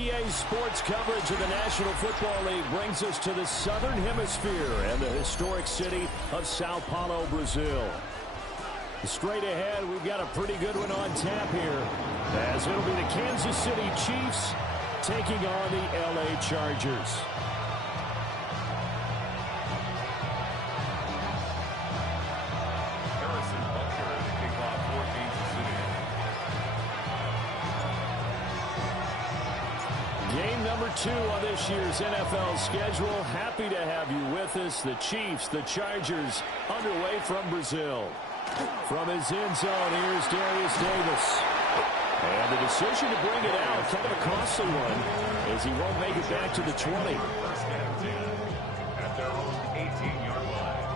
EA Sports coverage of the National Football League brings us to the Southern Hemisphere and the historic city of Sao Paulo, Brazil. Straight ahead, we've got a pretty good one on tap here, as it'll be the Kansas City Chiefs taking on the LA Chargers. Game number 2 on this year's NFL schedule. Happy to have you with us. The Chiefs, the Chargers, underway from Brazil. From his end zone, here's Darius Davis. And the decision to bring it out, kind of a costly one, as he won't make it back to the 20. First and 10 at their own 18-yard line.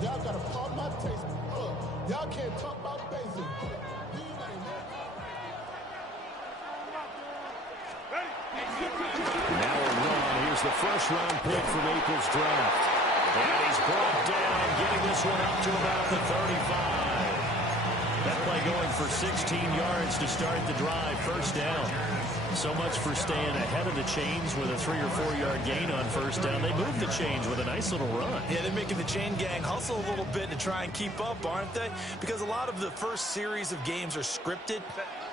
Y'all got to pump my taste. Y'all can't talk about basic. Now a run. Here's the first-round pick from April's draft. And he's brought down, getting this one up to about the 35. That play going for 16 yards to start the drive. First down. So much for staying ahead of the chains with a 3 or 4 yard gain on first down. They moved the chains with a nice little run. Yeah, they're making the chain gang hustle a little bit to try and keep up, aren't they? Because a lot of the first series of games are scripted,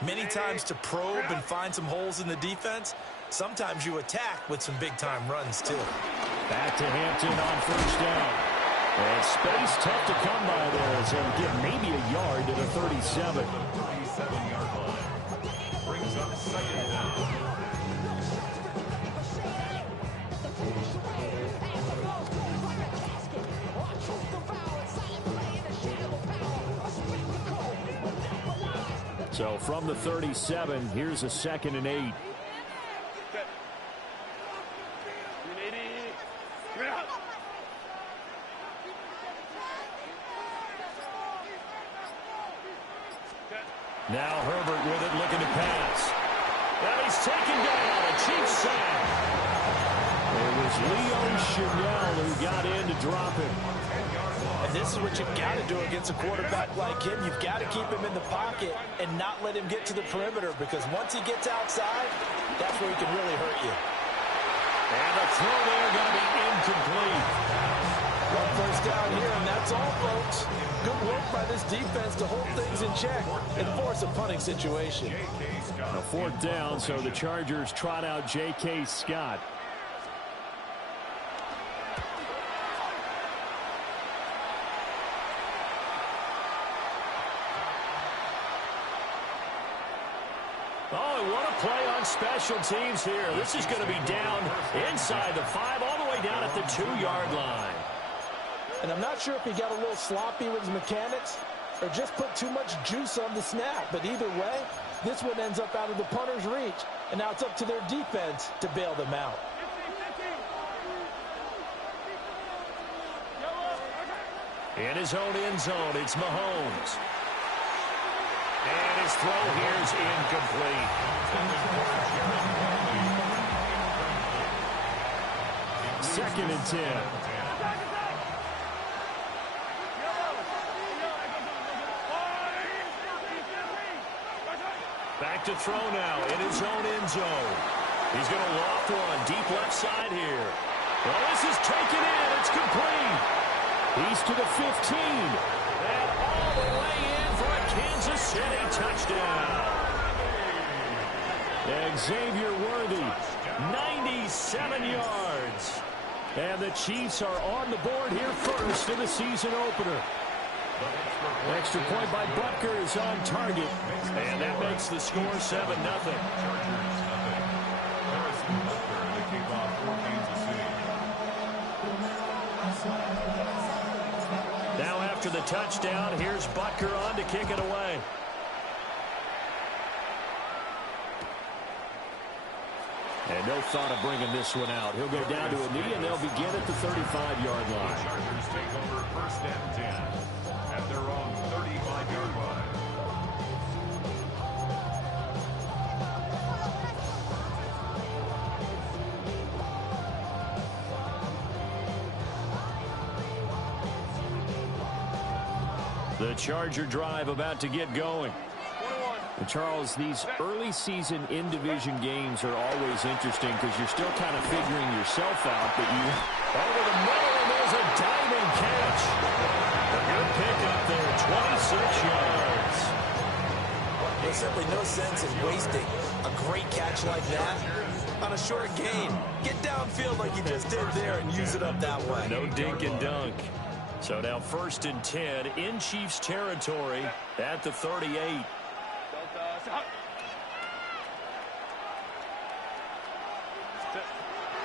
many times to probe and find some holes in the defense. Sometimes you attack with some big-time runs, too. Back to Hampton on first down. And space tough to come by there as they'll get maybe a yard to the 37. 37-yard line. Brings up second down. So from the 37, here's a 2nd and 8. Now Herbert with it, looking to pass. And he's taken down. A Chiefs sack. It was Leo Chanel who got in to drop him. And this is what you've got to do against a quarterback like him. You've got to keep him in the pocket and not let him get to the perimeter, because once he gets outside, that's where he can really hurt you. And the throw there going to be incomplete. One first down here, and that's all, folks. Good work by this defense to hold things in check and force a punting situation. A 4th down, so the Chargers trot out J.K. Scott. Oh, what a play on special teams here. This is going to be down inside the 5, all the way down at the 2-yard line. And I'm not sure if he got a little sloppy with his mechanics or just put too much juice on the snap. But either way, this one ends up out of the punter's reach. And now it's up to their defense to bail them out. In his own end zone, it's Mahomes. And his throw here is incomplete. 2nd and 10. Back to throw now in his own end zone. He's going to loft one deep left side here. Well, this is taken in. It's complete. He's to the 15. And all the way in for a Kansas City touchdown. Xavier Worthy, 97 yards. And the Chiefs are on the board here first in the season opener. Extra point by Butker is on target. And that makes the score 7-0. Now after the touchdown, here's Butker on to kick it away. And no thought of bringing this one out. He'll go down to a knee, and they'll begin at the 35-yard line. Chargers take over first and 10 at their own 35-yard line. Charger drive about to get going. And Charles, these early season in-division games are always interesting because you're still kind of figuring yourself out, but you... Over the middle, and there's a diving catch. A good pickup there, 26 yards. There's simply no sense in wasting a great catch like that on a short gain. Get downfield like you just did there and use it up that way. No dink and dunk. So now 1st and 10 in Chiefs territory at the 38.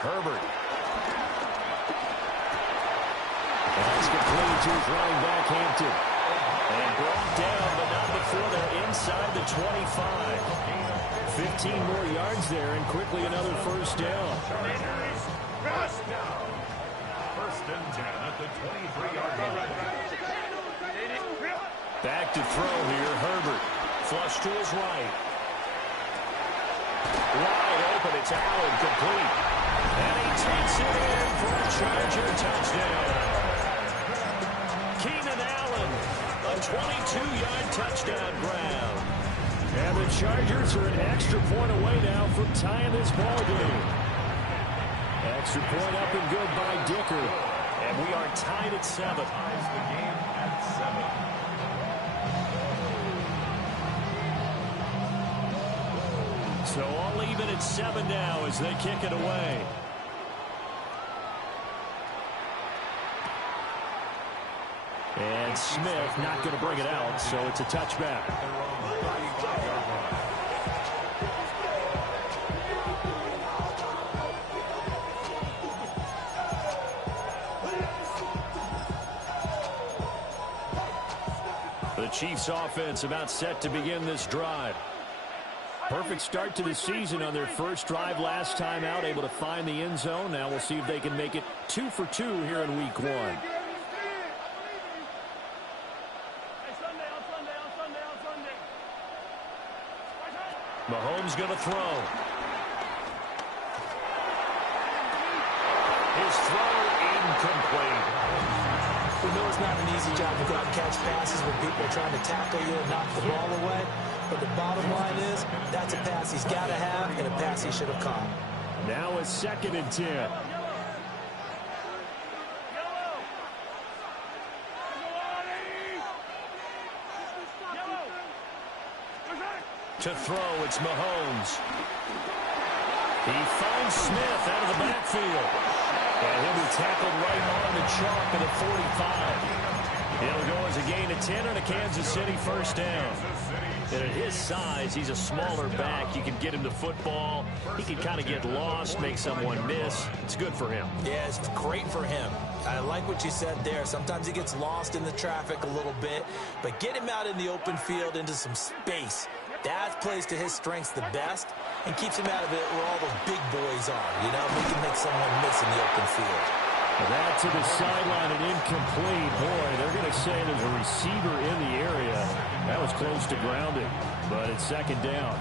Herbert. That's complete to his running back, Hampton. And brought down, but not before they're inside the 25. 15 more yards there, and quickly another first down. 1st and 10 at the 23-yard line. Back to throw here, Herbert. Flush to his right. Wide open, it's Allen, complete. And he takes it in for a Charger touchdown. Keenan Allen, a 22-yard touchdown grab. And the Chargers are an extra point away now from tying this ball game. Extra point up and good by Dicker. And we are tied at 7. Ties the game at 7. So all even at 7 now as they kick it away. And Smith not going to bring it out, so it's a touchback. The Chiefs offense about set to begin this drive. Perfect start to the season on their first drive last time out, able to find the end zone. Now we'll see if they can make it 2 for 2 here in week 1. Mahomes going to throw. His throw incomplete. We know it's not an easy job to go out and catch passes when people are trying to tackle you and knock the ball away. But the bottom line is, that's a pass he's got to have and a pass he should have caught. Now a 2nd and 10. To throw, it's Mahomes. He finds Smith out of the backfield. And he'll be tackled right on the chalk at the 45. It'll go as a gain of 10 and a Kansas City first down. And at his size, he's a smaller back. You can get him the football. He can kind of get lost, make someone miss. It's good for him. Yeah, it's great for him. I like what you said there. Sometimes he gets lost in the traffic a little bit. But get him out in the open field into some space. That plays to his strengths the best and keeps him out of it where all the big boys are. You know, he can make someone miss in the open field. That to the sideline and incomplete. Boy, they're going to say there's a receiver in the area. That was close to grounding, but it's 2nd down.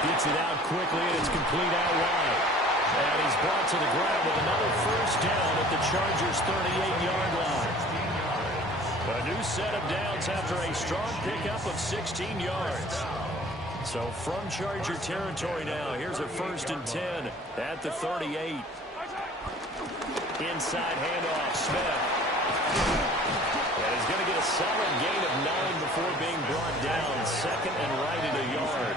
Gets it out quickly, and it's complete out wide. And he's brought to the ground with another first down at the Chargers' 38-yard line. A new set of downs after a strong pickup of 16 yards. So from Charger territory now, here's a 1st and 10 at the 38. Inside handoff, Smith. And he's going to get a solid gain of 9 before being brought down. 2nd and right at a yard.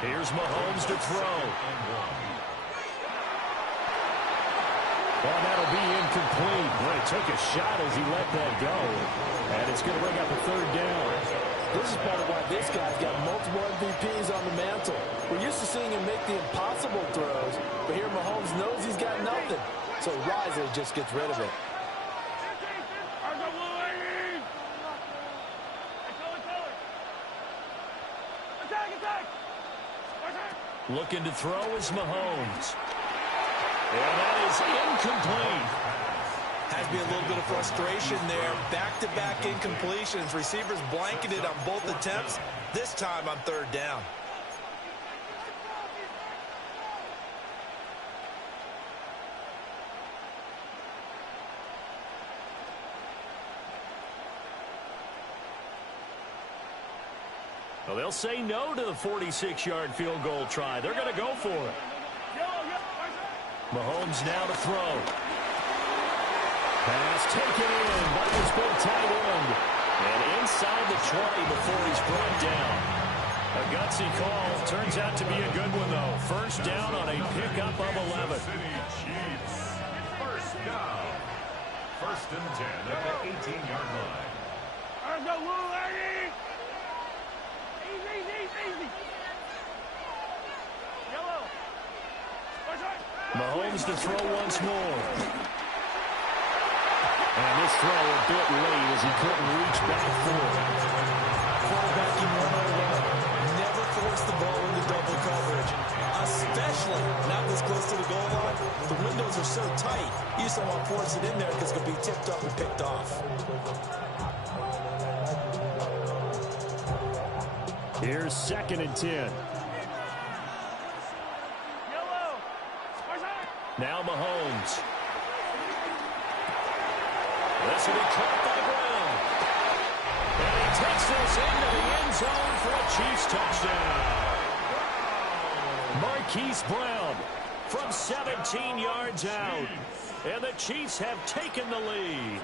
Here's Mahomes to throw. Well, that'll be incomplete. Boy, took a shot as he let that go. And it's going to bring up a 3rd down. This is part of why this guy's got multiple MVPs on the mantle. We're used to seeing him make the impossible throws, but here Mahomes knows he's got nothing, so wisely just gets rid of it. Looking to throw is Mahomes. And that is incomplete. Has been a little bit of frustration there. Back-to-back incompletions. Receivers blanketed on both attempts. This time on third down. Well, they'll say no to the 46-yard field goal try. They're going to go for it. Mahomes now to throw. Pass taken in by his big tight end. And inside the 20 before he's brought down. A gutsy call. Turns out to be a good one, though. First down on a pickup of 11. Chiefs. First down. First and 10 at the 18-yard line. Let's go, Lou, lady! Easy. Yellow. Mahomes to throw once more. And this throw a bit late as he couldn't reach back for it. Fullbacking 101. Never force the ball into double coverage, especially not this close to the goal line. The windows are so tight, you just don't want to force it in there because it could be tipped up and picked off. Here's 2nd and 10. Now Mahomes. This will be caught by Brown. And he takes this into the end zone for a Chiefs touchdown. Marquise Brown from 17 yards out. And the Chiefs have taken the lead.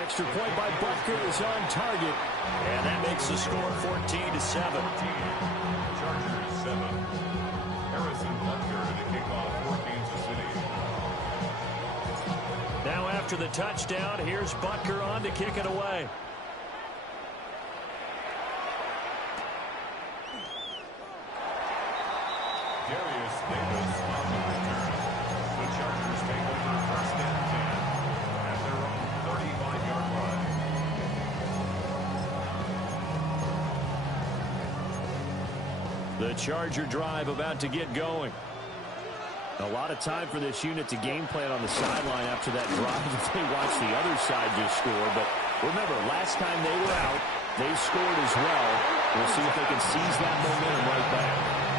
Extra point by Butker is on target. And that makes the score 14-7. Chargers 7. Harrison Butker to kick off for Kansas City. Now after the touchdown, here's Butker on to kick it away. Darius Davis on the return. The Chargers take over first and 10 at their own 35-yard line. The Charger drive about to get going. A lot of time for this unit to game plan on the sideline after that drive if they watch the other side just score. But remember, last time they were out, they scored as well. We'll see if they can seize that momentum right back.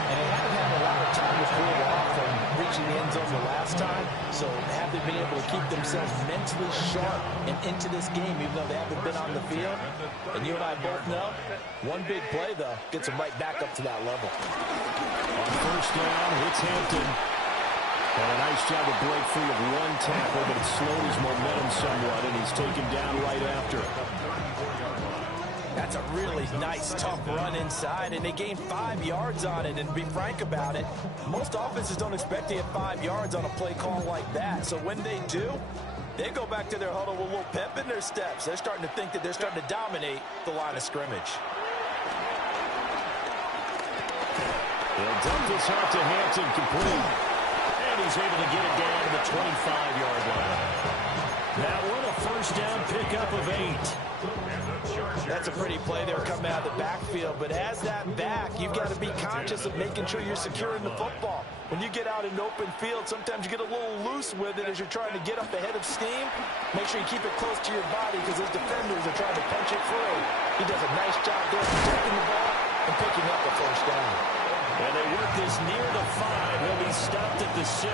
And they haven't had a lot of time to cool off from reaching the end zone the last time. So have they been able to keep themselves mentally sharp and into this game, even though they haven't been on the field? And you and I both know, one big play, though, gets them right back up to that level. On first down, it's Hampton. And a nice job to break free of one tackle, but it slowed his momentum somewhat, and he's taken down right after. That's a really nice, tough run inside, and they gained 5 yards on it. And to be frank about it, most offenses don't expect to get 5 yards on a play call like that. So when they do, they go back to their huddle with a little pep in their steps. They're starting to think that they're starting to dominate the line of scrimmage. They'll dump this off to Hampton, complete. And he's able to get it down to the 25-yard line. That one, a first down pickup of 8. That's a pretty play there coming out of the backfield. But as that back, you've got to be conscious of making sure you're securing the football. When you get out in open field, sometimes you get a little loose with it as you're trying to get up ahead of steam. Make sure you keep it close to your body because those defenders are trying to punch it through. He does a nice job there protecting the ball and picking up the first down. And they work this near the 5. He'll be stopped at the 6.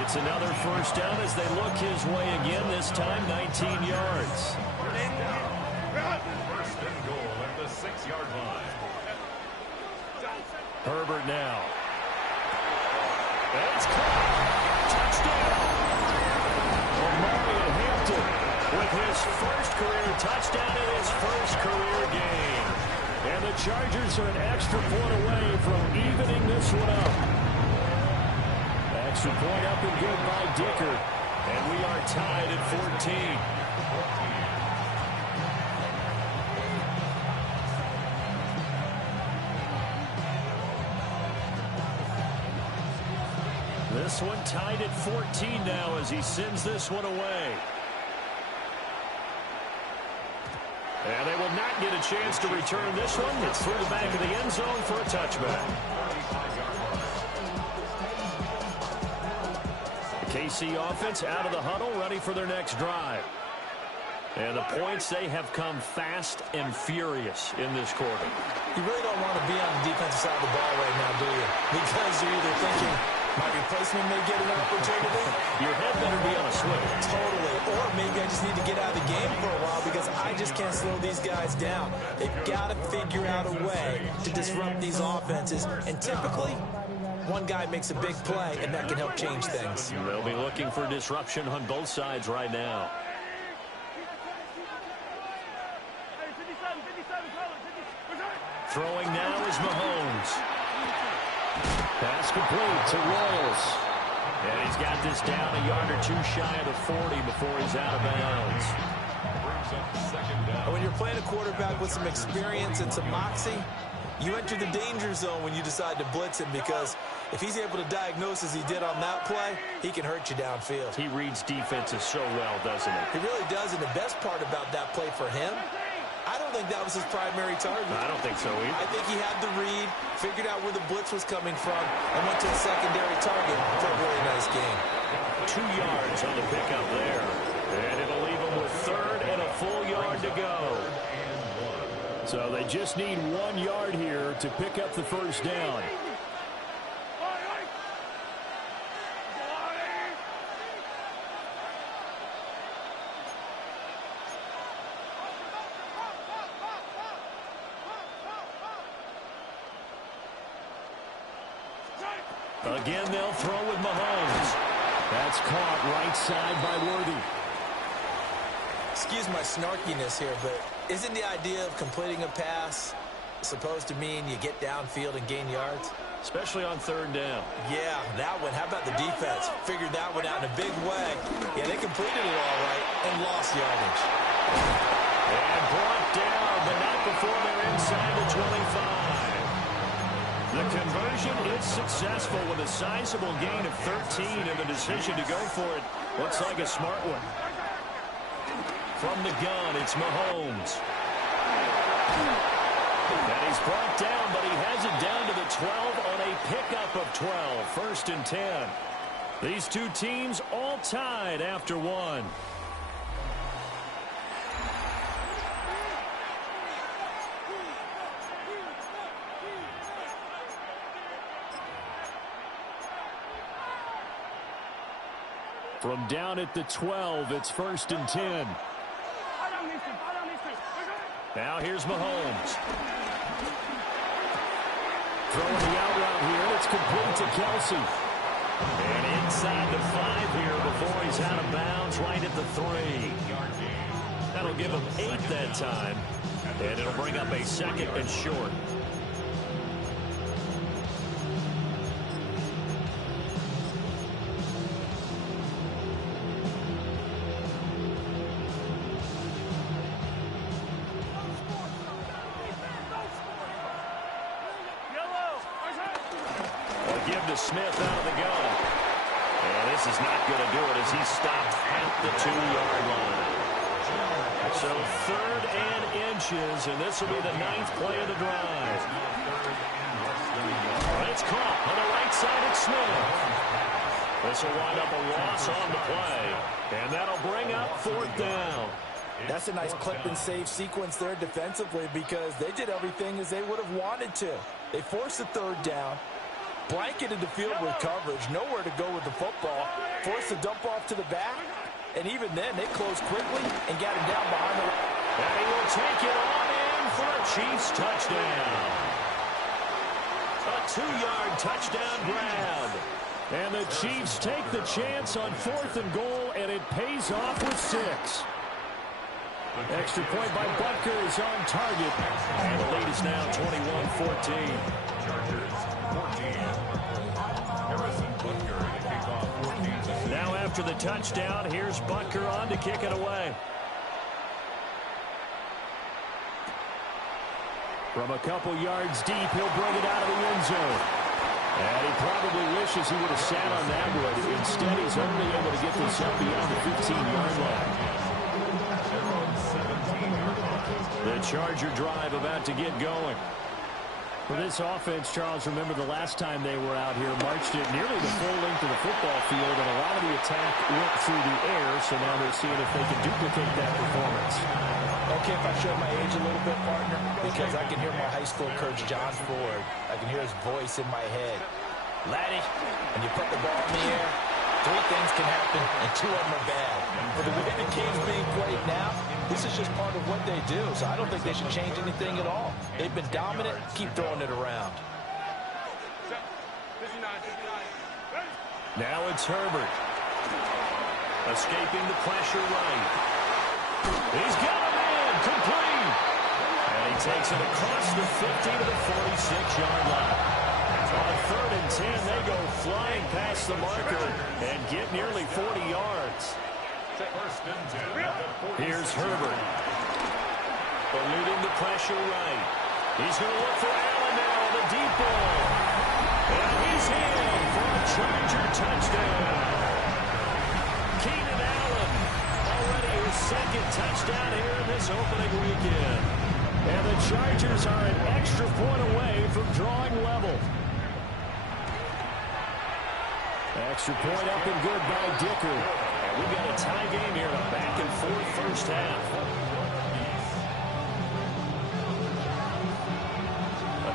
It's another first down as they look his way again, this time 19 yards. First and goal at the 6-yard line. Herbert now. And it's caught. Touchdown. Omari Hampton with his first career touchdown in his first career game. And the Chargers are an extra point away from evening this one up. Extra point up and good by Dicker. And we are tied at 14. This one tied at 14 now as he sends this one away. And they will not get a chance to return this one. It's through the back of the end zone for a touchback. The KC offense out of the huddle, ready for their next drive. And the points, they have come fast and furious in this quarter. You really don't want to be on the defensive side of the ball right now, do you? Because you're either thinking, my replacement may get an opportunity. Your head better be on a swivel. Totally. Or maybe I just need to get out of the game for a while because I just can't slow these guys down. They've got to figure out a way to disrupt these offenses. And typically, one guy makes a big play, and that can help change things. They'll be looking for disruption on both sides right now. Throwing now is Mahomes. Pass complete to Rolls. And he's got this down a yard or two shy of the 40 before he's out of bounds. When you're playing a quarterback with some experience and some moxie, you enter the danger zone when you decide to blitz him, because if he's able to diagnose as he did on that play, he can hurt you downfield. He reads defenses so well, doesn't he? He really does, and the best part about that play for him, I don't think that was his primary target. I don't think so either. I think he had the read, figured out where the blitz was coming from, and went to a secondary target for a really nice game. 2 yards on the pickup there. And it'll leave him with third and a full yard to go. So they just need 1 yard here to pick up the first down. Again, they'll throw with Mahomes. That's caught right side by Worthy. Excuse my snarkiness here, but isn't the idea of completing a pass supposed to mean you get downfield and gain yards? Especially on third down. Yeah, that one. How about the defense? Figured that one out in a big way. Yeah, they completed it all right and lost yardage. And brought down, but not before they're inside the 25. The conversion is successful with a sizable gain of 13, and the decision to go for it looks like a smart one. From the gun, it's Mahomes. And he's brought down, but he has it down to the 12 on a pickup of 12. First and 10. These two teams all tied after one. From down at the 12, it's first and 10. Now here's Mahomes. Throwing the out route here, and it's complete to Kelsey. And inside the 5 here before he's out of bounds, right at the 3. That'll give him 8 that time, and it'll bring up a second and short. Smith out of the gun. And this is not going to do it as he stopped at the 2-yard line. So third and inches, and this will be the 9th play of the drive. It's caught on the right side of Smith. This will wind up a loss on the play, and that'll bring up 4th down. That's a nice clip and save sequence there defensively, because they did everything as they would have wanted to. They forced the 3rd down, blanketed the field with coverage, nowhere to go with the football, forced the dump off to the back, and even then they closed quickly and got him down behind the... And he will take it on in for a Chiefs touchdown. A 2-yard touchdown grab. And the Chiefs take the chance on 4th and goal, and it pays off with 6. Extra point by Butker is on target. And the lead is now 21-14. Now after the touchdown, here's Butker on to kick it away. From a couple yards deep, he'll bring it out of the end zone. And he probably wishes he would have sat on that one. Instead, he's only able to get this up beyond the 15-yard line. The Charger drive about to get going. For this offense, Charles, remember the last time they were out here, marched it nearly the full length of the football field, and a lot of the attack went through the air, so now they're seeing if they can duplicate that performance. Okay, if I show my age a little bit, partner, because I can hear my high school coach, John Ford. I can hear his voice in my head. Laddie, when you put the ball in the air, 3 things can happen, and 2 of them are bad. For the way the game's being played now, this is just part of what they do, so I don't think they should change anything at all. They've been dominant. Keep throwing it around. Now it's Herbert. Escaping the pressure right. He's got a man, complete. And he takes it across the 50 to the 46-yard line. On 3rd and 10, they go flying past the marker and get nearly 40 yards. Here's Herbert. Eluding the pressure right. He's going to look for Allen now on the deep ball. And he's in for a Charger touchdown. Keenan Allen, already his 2nd touchdown here in this opening weekend. And the Chargers are an extra point away from drawing level. Extra point up and good by Dicker. And we've got a tie game here in a back-and-forth first half.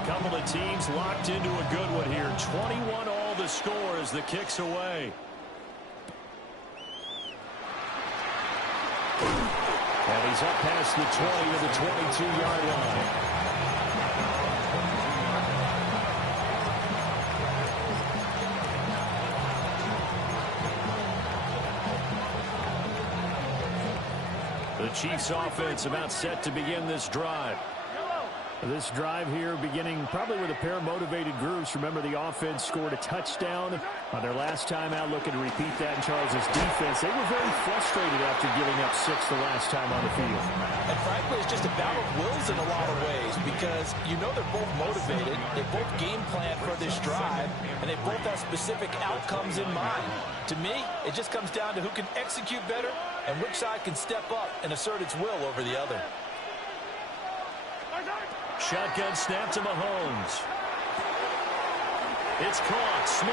A couple of teams locked into a good one here. 21 all the score as the kick's away. And he's up past the 20 to the 22-yard line. The Chiefs offense about set to begin this drive. This drive here beginning probably with a pair of motivated groups. Remember, the offense scored a touchdown on their last time out, looking to repeat that in Charles's defense. They were very frustrated after giving up 6 the last time on the field. And frankly, it's just a battle of wills in a lot of ways, because you know they're both motivated, they both game plan for this drive, and they both have specific outcomes in mind. To me, it just comes down to who can execute better and which side can step up and assert its will over the other. Shotgun snap to Mahomes. It's caught. Smith.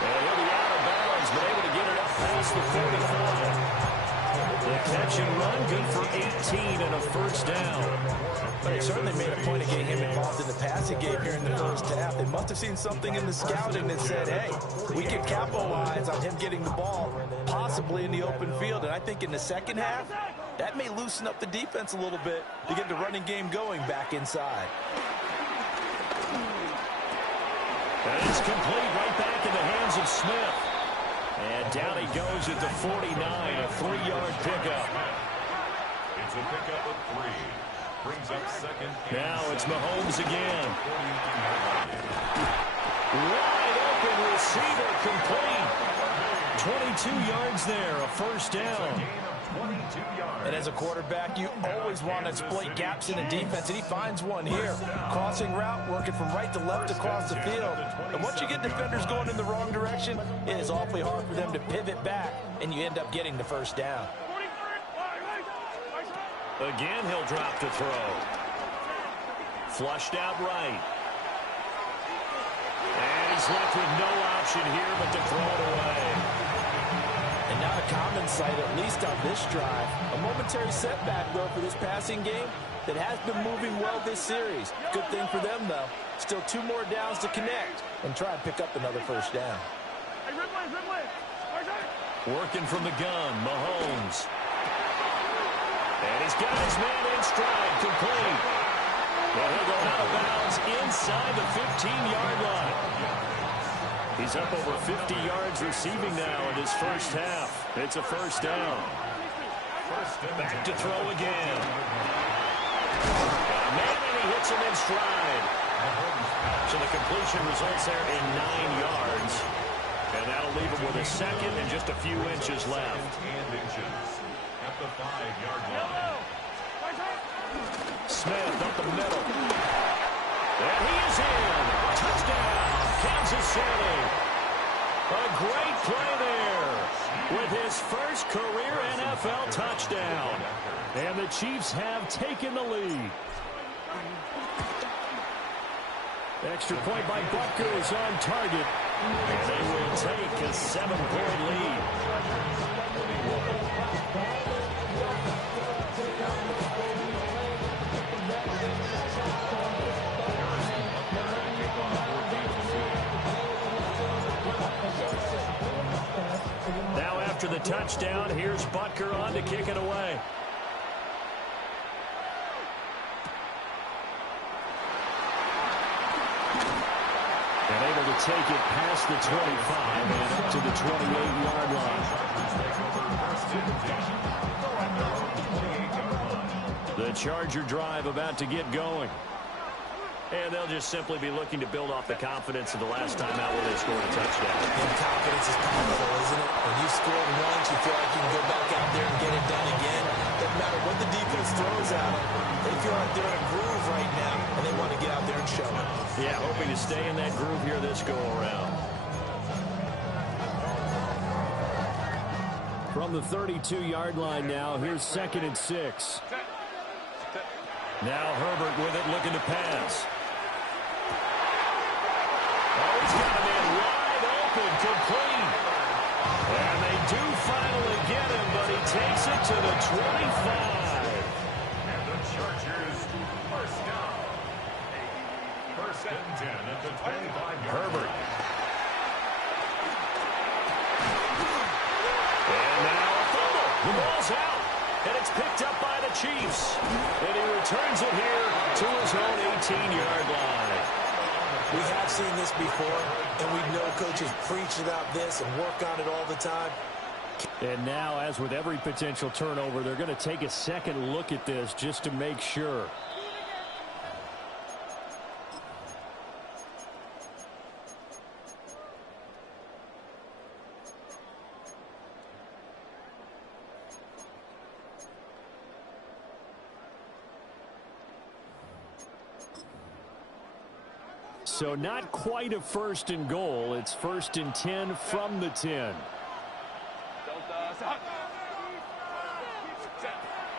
And he'll be out of bounds, but able to get it up past the 45. The catch and run, good for 18 and a first down. But they certainly made a point of getting him involved in the passing game here in the first half. They must have seen something in the scouting that said, hey, we can capitalize on him getting the ball, possibly in the open field. And I think in the second half, that may loosen up the defense a little bit to get the running game going back inside. And it's complete right back in the hands of Smith. And down he goes at the 49, a 3-yard pickup. It's a pickup of 3. Brings up 2nd. Now it's Mahomes again. Wide open receiver, complete. 22 yards there, a first down. And as a quarterback, you always want to exploit gaps in the defense, and he finds one here. Crossing route, working from right to left across the field. And once you get defenders going in the wrong direction, it is awfully hard for them to pivot back, and you end up getting the first down. Again, he'll drop to throw. Flushed out right. And he's left with no option here but to throw it away. And not a common sight, at least on this drive. A momentary setback, though, for this passing game that has been moving well this series. Good thing for them, though. Still 2 more downs to connect and try and pick up another first down. Working from the gun, Mahomes. And he's got his man in stride, complete. Well, he'll go out of bounds inside the 15-yard line. He's up over 50 yards receiving now in his first half. It's a first down. Back to throw again. Man, and he hits him in stride. So the completion results there in 9 yards. And that'll leave him with a second and just a few inches left. At the 5-yard line. Smith up the middle. And he is in. Touchdown, Kansas City. A great play there. with his first career NFL touchdown. And the Chiefs have taken the lead. Extra point by Butker is on target. And they will take a 7-point lead. Now after the touchdown, here's Butker on to kick it away. And able to take it past the 25 and up to the 28-yard line. The Charger drive about to get going. And they'll just simply be looking to build off the confidence of the last time out where they scored a touchdown. And confidence is powerful, isn't it? When you scored once, you feel like you can go back out there and get it done again. Doesn't matter what the defense throws at them. They feel like they're in a groove right now, and they want to get out there and show it. Yeah, hoping to stay in that groove here this go-around. From the 32-yard line now, here's 2nd and 6. Now Herbert with it, looking to pass. Oh, he's got a man wide open, complete. And they do finally get him, but he takes it to the 25. And the Chargers first down. First and 10 at the 25-yard Herbert. And now a fumble. The ball's out. And it's picked up by the Chiefs. And he returns it here to his own 18-yard line. We have seen this before, and we know coaches preach about this and work on it all the time. And now, as with every potential turnover, they're going to take a second look at this just to make sure. So not quite a 1st and goal. It's 1st and 10 from the 10.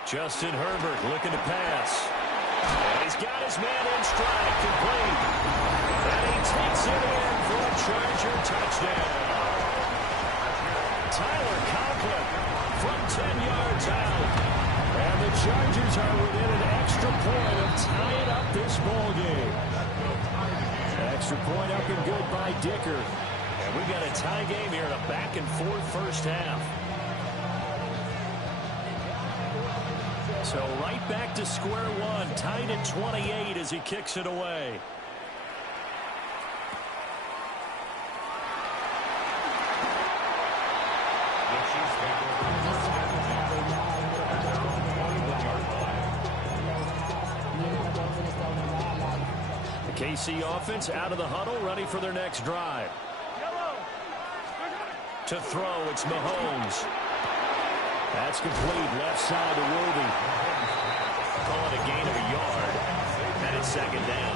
Justin Herbert looking to pass. And he's got his man in stride, complete. And he takes it in for a Charger touchdown. Tyler Conklin from 10 yards out. And the Chargers are within an extra point of tying up this ball game. Extra point up and good by Dicker. And we've got a tie game here in a back-and-forth first half. So right back to square one, tied at 28 as he kicks it away. The KC offense out of the huddle, ready for their next drive. To throw, it's Mahomes. That's complete, left side to Worthy. Call it a gain of a yard, and it's 2nd down.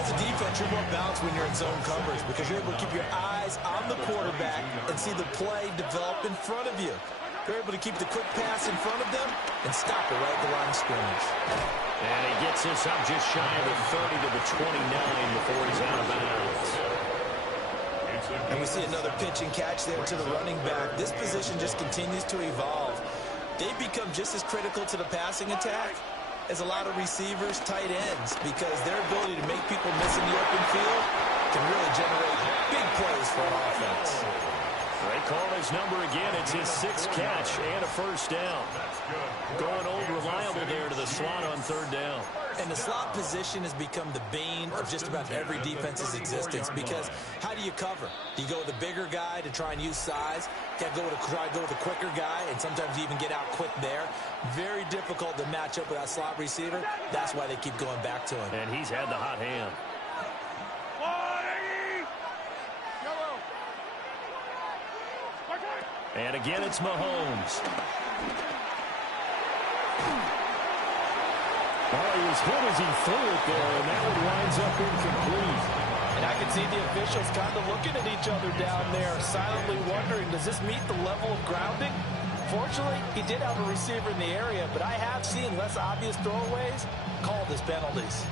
As a defense, you're more balanced when you're in zone coverage because you're able to keep your eyes on the quarterback and see the play develop in front of you. You're able to keep the quick pass in front of them and stop it right at the line of scrimmage. And he gets this up just shy of the 30 to the 29 before he's out of bounds. And we see another pitch and catch there to the running back. This position just continues to evolve. They've become just as critical to the passing attack as a lot of receivers, tight ends, because their ability to make people miss in the open field can really generate big plays for an offense. They call his number again. It's his 6th catch and a first down. Going old reliable there to the slot on 3rd down. And the slot position has become the bane of just about every defense's existence because how do you cover? Do you go with a bigger guy to try and use size? Try to go with a quicker guy and sometimes even get out quick there. Very difficult to match up with that slot receiver. That's why they keep going back to him. And he's had the hot hand. And again, it's Mahomes. Oh, he was hit as he threw it there, and that one winds up incomplete. And I can see the officials kind of looking at each other down there, silently wondering, does this meet the level of grounding? Fortunately, he did have a receiver in the area, but I have seen less obvious throwaways called as penalties.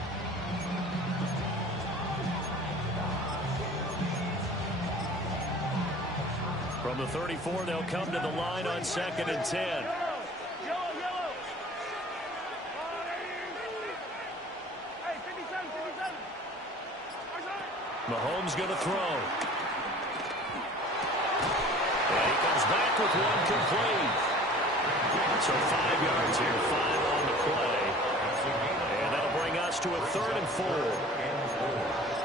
From the 34, they'll come to the line on 2nd and 10. Yellow. Hey, 57. Mahomes going to throw. And he comes back with one complete. So 5 yards here, 5 on the play. And that'll bring us to a 3rd and 4.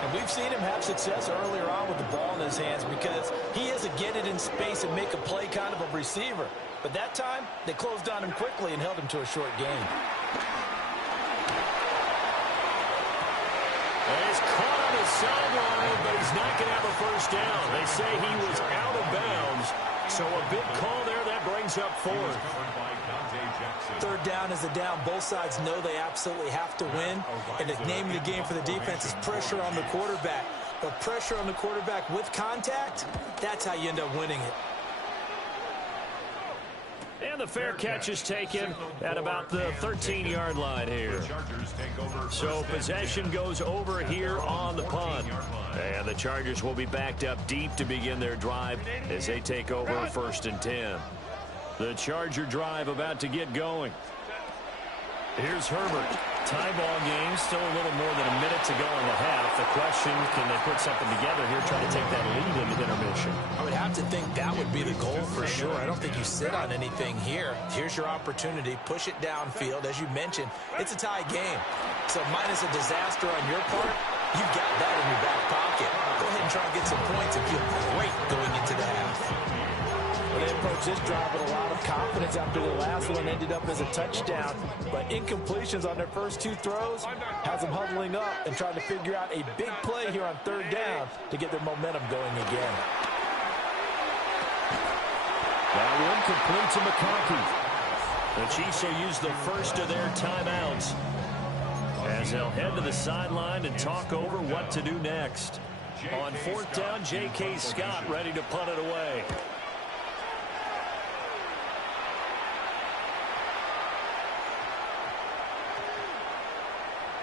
And we've seen him have success earlier on with the ball in his hands because he is a get it in space and make a play kind of a receiver. But that time, they closed on him quickly and held him to a short gain. He's caught on the sideline, but he's not going to have a first down. They say he was out of bounds. So a big call there that brings up 4th. 3rd down is a down. Both sides know they absolutely have to win. And the name of the game for the defense is pressure on the quarterback. But pressure on the quarterback with contact, that's how you end up winning it. And the fair catch is taken at about the 13-yard line here. So possession goes over here on the punt. And the Chargers will be backed up deep to begin their drive as they take over 1st and 10. The Charger drive about to get going. Here's Herbert. Tie ball game, still a little more than a minute to go in the half. The question, can they put something together here, try to take that lead into intermission? I would have to think that would be the goal for sure. I don't think you sit on anything here. Here's your opportunity. Push it downfield. As you mentioned, it's a tie game. So minus a disaster on your part, you've got that in your back pocket. Go ahead and try and get some points and feel great going into the half. Well, they approached this drive with a lot of confidence after the last one ended up as a touchdown. But incompletions on their first 2 throws has them huddling up and trying to figure out a big play here on 3rd down to get their momentum going again. That one complete to McConkey. The Chiefs will use the first of their timeouts as they'll head to the sideline and talk over what to do next. On 4th down, J.K. Scott ready to punt it away.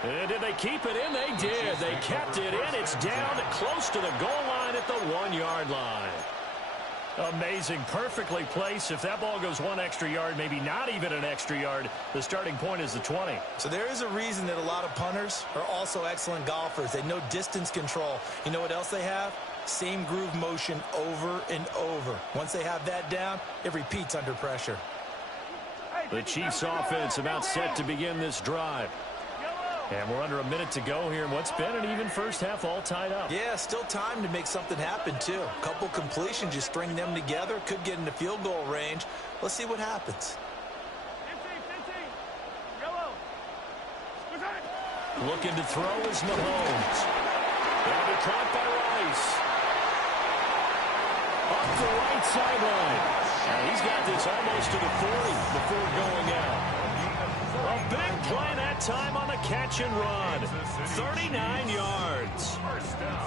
And did they keep it in? They did. They kept it in. It's down close to the goal line at the 1-yard line. Amazing. Perfectly placed. If that ball goes 1 extra yard, maybe not even an extra yard, the starting point is the 20. So there is a reason that a lot of punters are also excellent golfers. They know distance control. You know what else they have? Same groove motion over and over. Once they have that down, it repeats under pressure. The Chiefs offense about set to begin this drive. And we're under a minute to go here in what's been an even first half, all tied up. Yeah, still time to make something happen, too. A couple completions, you string them together, could get into field goal range. Let's see what happens. 15. Yellow. Looking to throw is Mahomes. That'll be caught by Rice. Up the right sideline. And he's got this almost to the 40 before going out. A big play that time on the catch and run. 39 yards.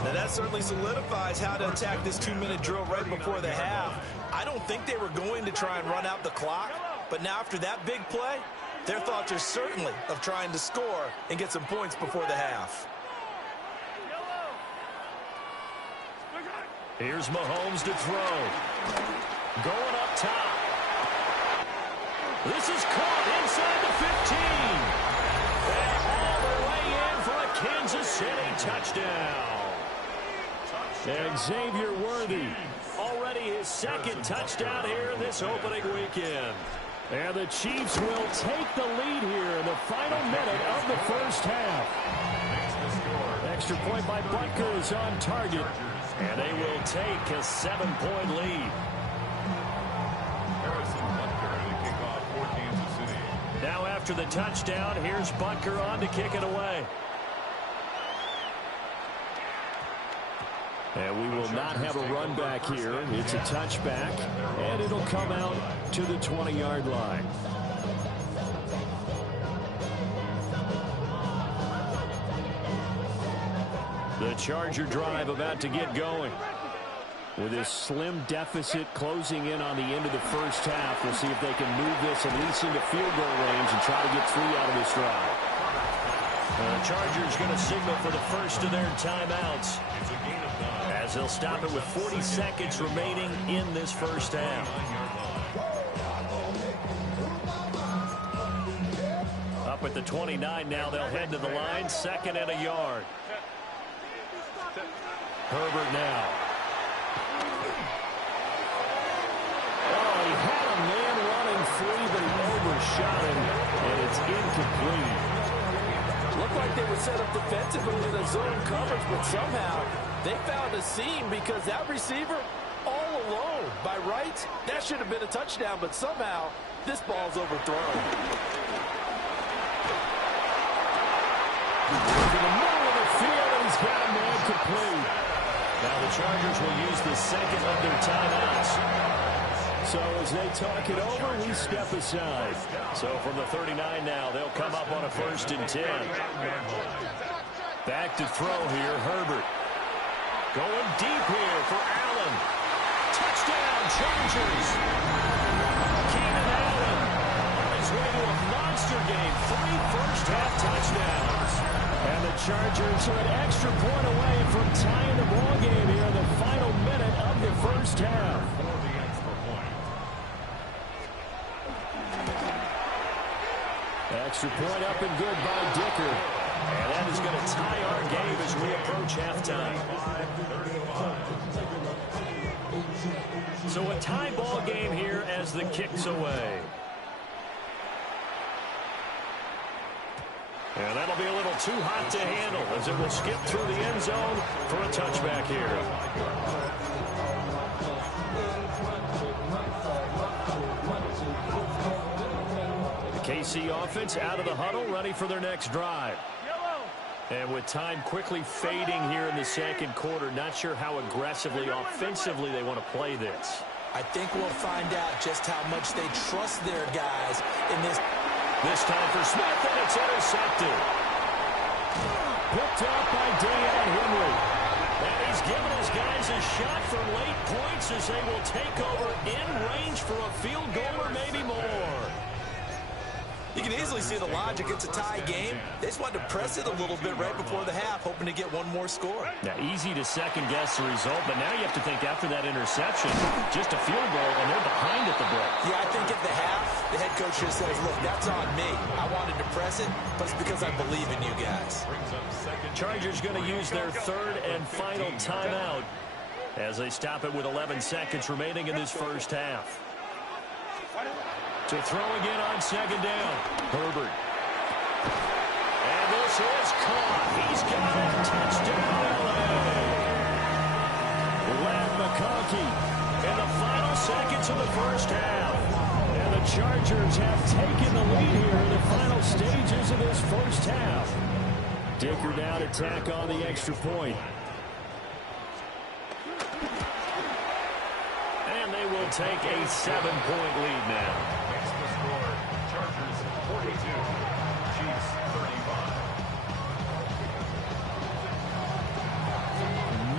Now that certainly solidifies how to attack this 2-minute drill right before the half. I don't think they were going to try and run out the clock, but now after that big play, their thoughts are certainly of trying to score and get some points before the half. Here's Mahomes to throw. Going up top. This is caught inside the 15. And all the way in for a Kansas City touchdown. And Xavier Worthy, already his 2nd touchdown here in this opening weekend. And the Chiefs will take the lead here in the final minute of the first half. Extra point by Butker is on target. And they will take a 7-point lead. Now after the touchdown, here's Butker on to kick it away. And we will not have a run back here. It's a touchback, and it'll come out to the 20-yard line. The Charger drive about to get going. With this slim deficit closing in on the end of the first half, we'll see if they can move this at least into field goal range and try to get 3 out of this drive. The Chargers going to signal for the first of their timeouts, as they'll stop it with 40 seconds remaining in this first half. Up at the 29 now, they'll head to the line, 2nd and a yard. Herbert now. Oh, he had a man running free, but he overshot him, and it's incomplete. Looked like they were set up defensively in a zone coverage, but somehow they found a seam because that receiver all alone. By rights, that should have been a touchdown, but somehow this ball's overthrown. To the middle of the field, and he's got a man complete. Now the Chargers will use the second of their timeouts. So as they talk it over, we step aside. So from the 39 now, they'll come up on a 1st and 10. Back to throw here, Herbert. Going deep here for Allen. Touchdown, Chargers. Keenan Allen on his way to a monster game. 3 first-half touchdowns. And the Chargers are an extra point away from tying the ball game here in the final minute of the first half. Extra point up and good by Dicker. And that is going to tie our game as we approach halftime. So a tie ball game here as the kick's away. And that'll be a little too hot to handle as it will skip through the end zone for a touchback here. KC offense out of the huddle, ready for their next drive. And with time quickly fading here in the second quarter, not sure how aggressively, offensively they want to play this. I think we'll find out just how much they trust their guys in this. This time for Smith, and it's intercepted. Picked up by Deion Henry. And he's given his guys a shot for late points as they will take over in range for a field goal or maybe more. You can easily see the logic. It's a tie game. They just wanted to press it a little bit right before the half, hoping to get one more score. Now, easy to second-guess the result, but now you have to think after that interception, just a field goal, and they're behind at the break. Yeah, I think at the half, the head coach just says, look, that's on me. I wanted to press it, but it's because I believe in you guys. Chargers going to use their 3rd and final timeout as they stop it with 11 seconds remaining in this first half. To throw again on 2nd down. Herbert. And this is caught. He's got it. Touchdown, L.A. Ladd McConkey in the final seconds of the first half. And the Chargers have taken the lead here in the final stages of this first half. Dicker now to tack on the extra point. And they will take a 7-point lead now. Chargers 42, Chiefs 35.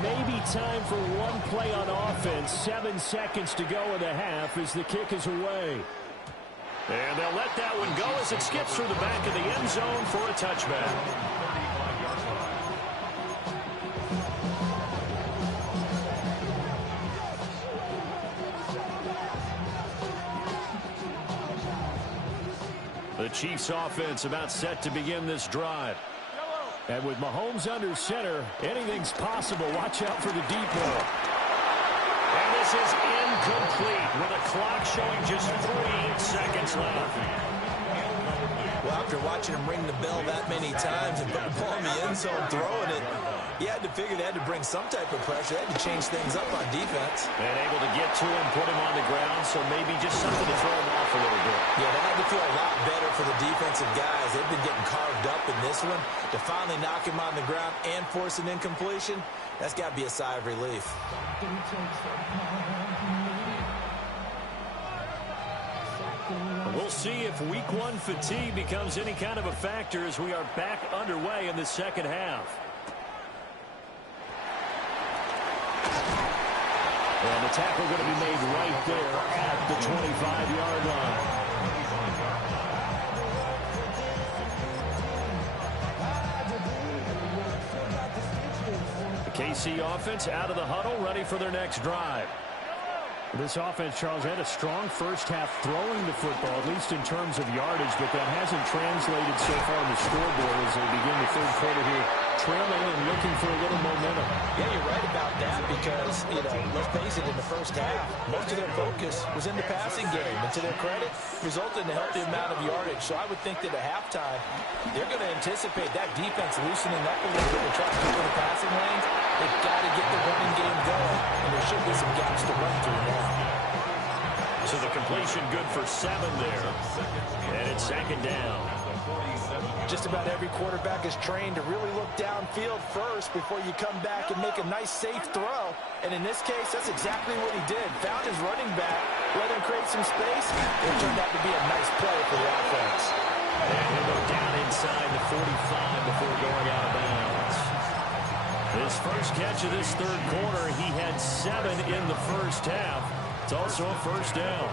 Maybe time for one play on offense. 7 seconds to go in the half as the kick is away. And they'll let that one go as it skips through the back of the end zone for a touchback. 35-yard line. The Chiefs offense about set to begin this drive. And with Mahomes under center, anything's possible. Watch out for the deep ball. And this is incomplete with a clock showing just 48 seconds left. Well, after watching him ring the bell that many times and put the ball in the end zone throwing it, you had to figure they had to bring some type of pressure. They had to change things up on defense. And able to get to him, put him on the ground, so maybe just something to throw him off a little bit. Yeah, that had to feel a lot better for the defensive guys. They've been getting carved up in this one. To finally knock him on the ground and force an incompletion, that's got to be a sigh of relief. We'll see if week 1 fatigue becomes any kind of a factor as we are back underway in the second half. And the tackle going to be made right there at the 25-yard line. The KC offense out of the huddle, ready for their next drive. This offense, Charles, had a strong first half throwing the football, at least in terms of yardage, but that hasn't translated so far on the scoreboard as they begin the third quarter here, trailing and looking for a little momentum. Yeah, you're right about that because, let's face it, in the first half, most of their focus was in the passing game. And to their credit, resulted in a healthy amount of yardage. So I would think that at halftime, they're going to anticipate that defense loosening up a little bit and try to keep in the passing lanes. They've got to get the running game going, and there should be some gaps to run through now. So the completion good for 7 there. And it's second down. Just about every quarterback is trained to really look downfield first before you come back and make a nice, safe throw. And in this case, that's exactly what he did. Found his running back, let him create some space. It turned out to be a nice play for the offense. And he'll go down inside the 45 before going out of bounds. His first catch of this third quarter, he had 7 in the first half. It's also a first down.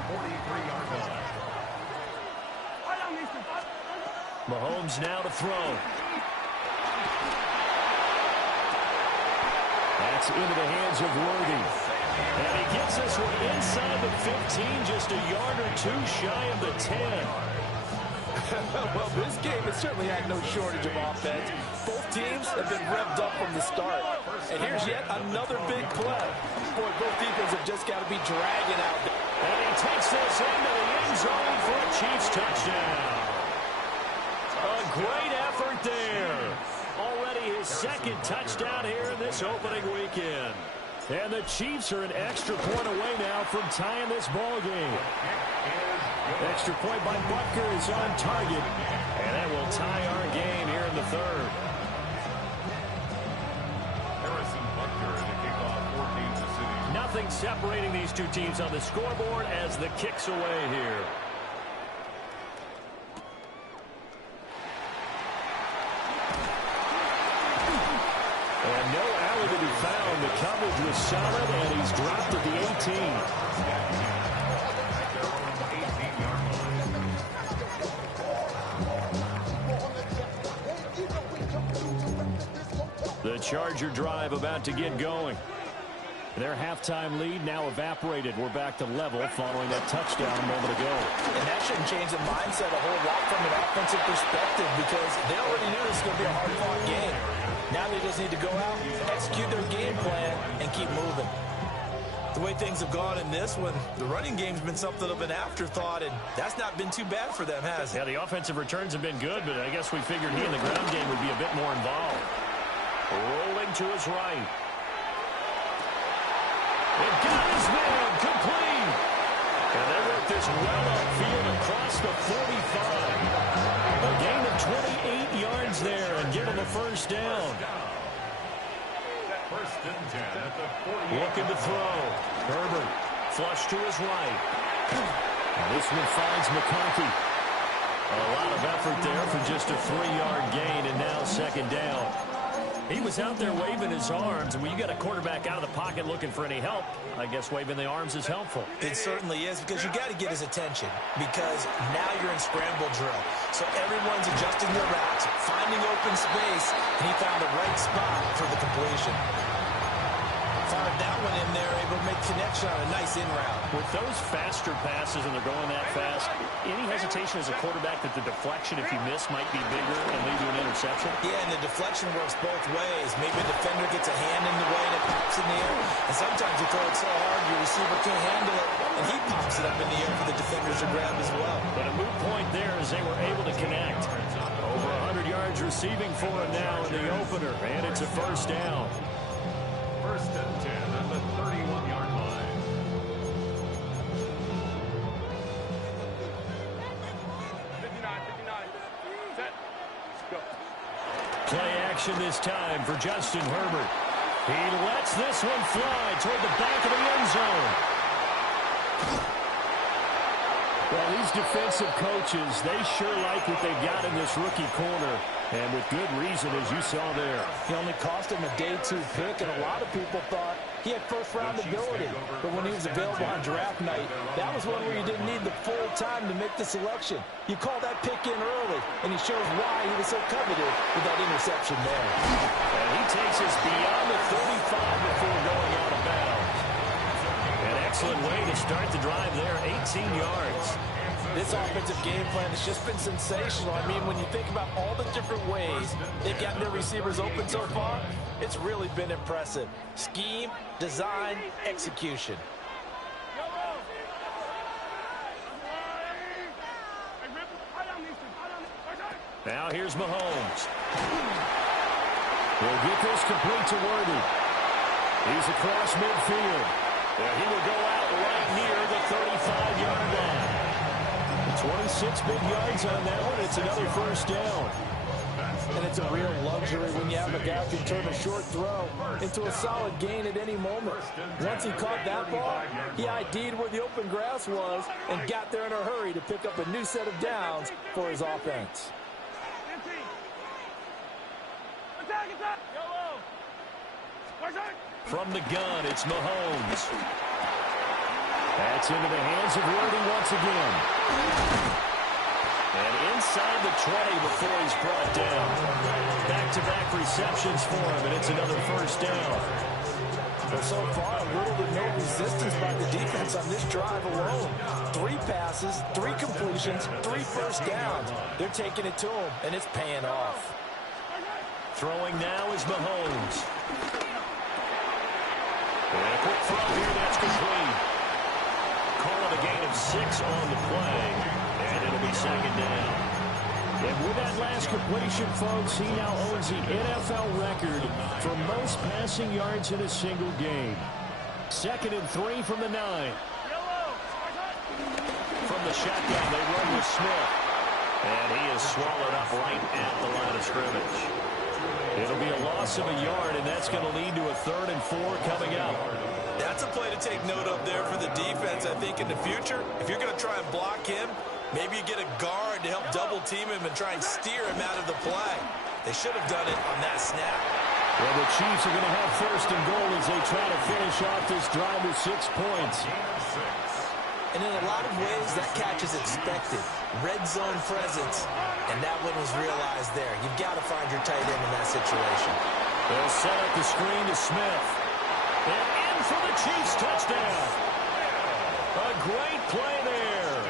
Mahomes now to throw. That's into the hands of Worthy. And he gets this one inside the 15, just a yard or 2 shy of the 10. Well, this game has certainly had no shortage of offense. Both teams have been revved up from the start. And here's yet another big play. Boy, both defenses have just got to be dragging out there. And he takes this into the end zone for a Chiefs touchdown. A great effort there. Already his second touchdown here in this opening weekend. And the Chiefs are an extra point away now from tying this ball game. Extra point by Butker is on target. And that will tie our game here in the third. Harrison Butker to kick off 14-6. Nothing separating these two teams on the scoreboard as the kick's away here. And no alley to be found. The coverage was solid, and he's dropped at the 18. The Charger drive about to get going. Their halftime lead now evaporated. We're back to level following that touchdown a moment ago. And that shouldn't change the mindset a whole lot from an offensive perspective because they already knew this was going to be a hard-fought game. Now they just need to go out, execute their game plan, and keep moving. The way things have gone in this one, the running game's been something of an afterthought, and that's not been too bad for them, has it? Yeah, the offensive returns have been good, but I guess we figured he in the ground game would be a bit more involved. Rolling to his right. It got his man complete. And they work this well upfield across the 45. A gain of 28 yards there and give him a first down. First and 10 at the 48. Looking to throw. Herbert flush to his right. And this one finds McConkey. A lot of effort there for just a 3-yard gain, and now second down. He was out there waving his arms, and when you got a quarterback out of the pocket looking for any help, I guess waving the arms is helpful. It certainly is because you got to get his attention because now you're in scramble drill. So everyone's adjusting their routes, finding open space, and he found the right spot for the completion. Fired that one in there, able to make connection on a nice in route. With those faster passes and they're going that fast, any hesitation as a quarterback that the deflection, if you miss, might be bigger and lead to an interception? Yeah, and the deflection works both ways. Maybe a defender gets a hand in the way and it pops in the air. And sometimes you throw it so hard your receiver can't handle it, and he pops it up in the air for the defenders to grab as well. But a moot point there as they were able to connect. Over 100 yards receiving for him now in the opener, and it's a first down. First and 10 at the 31-yard line. Play action this time for Justin Herbert. He lets this one fly toward the back of the end zone. Well, these defensive coaches, they sure like what they've got in this rookie corner. And with good reason, as you saw there. He only cost him a day 2 pick, and a lot of people thought he had first-round ability. But when he was available on draft night, that was one where you didn't need the full time to make the selection. You call that pick in early, and he shows why he was so coveted with that interception there. And he takes us beyond the 35 before going out of bounds. An excellent way to start the drive there, 18 yards. This offensive game plan has just been sensational. I mean, when you think about all the different ways they've gotten their receivers open so far, it's really been impressive. Scheme, design, execution. Now here's Mahomes. He'll get this complete to Worthy. He's across midfield. He will go out right near the 35-yard line. 26 big yards on that one. It's another first down. And it's a real luxury when you have a guy who can turn a short throw into a solid gain at any moment. Once he caught that ball, he ID'd where the open grass was and got there in a hurry to pick up a new set of downs for his offense. From the gun, it's Mahomes. That's into the hands of Worthy once again. And inside the 20 before he's brought down. Back-to-back receptions for him, and it's another first down. Well, so far, little to no resistance by the defense on this drive alone. 3 passes, 3 completions, 3 first downs. They're taking it to him, and it's paying off. Throwing now is Mahomes. And a quick throw here, that's complete. Call it a gain of 6 on the play, and it'll be second down. And with that last completion, folks, he now owns the NFL record for most passing yards in a single game. 2nd and 3 from the 9. From the shotgun, they run with Smith. And he is swallowed up right at the line of scrimmage. It'll be a loss of a yard, and that's going to lead to a 3rd and 4 coming up. That's a play to take note of there for the defense, I think, in the future. If you're going to try and block him, maybe you get a guard to help double-team him and try and steer him out of the play. They should have done it on that snap. Well, the Chiefs are going to have 1st and goal as they try to finish off this drive with 6 points. And in a lot of ways, that catch is expected. Red zone presence, and that one was realized there. You've got to find your tight end in that situation. They'll set up the screen to Smith. And in for the Chiefs touchdown. A great play there.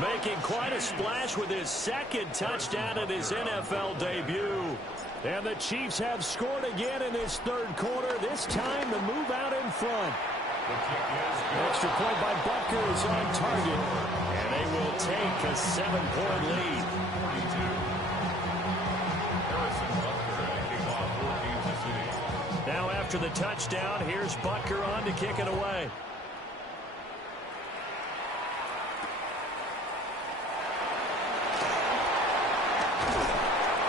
Making quite a splash with his 2nd touchdown in his NFL debut. And the Chiefs have scored again in this 3rd quarter. This time the move out in front. Extra point by Butker is on target. And they will take a 7-point lead. Now after the touchdown, here's Butker on to kick it away.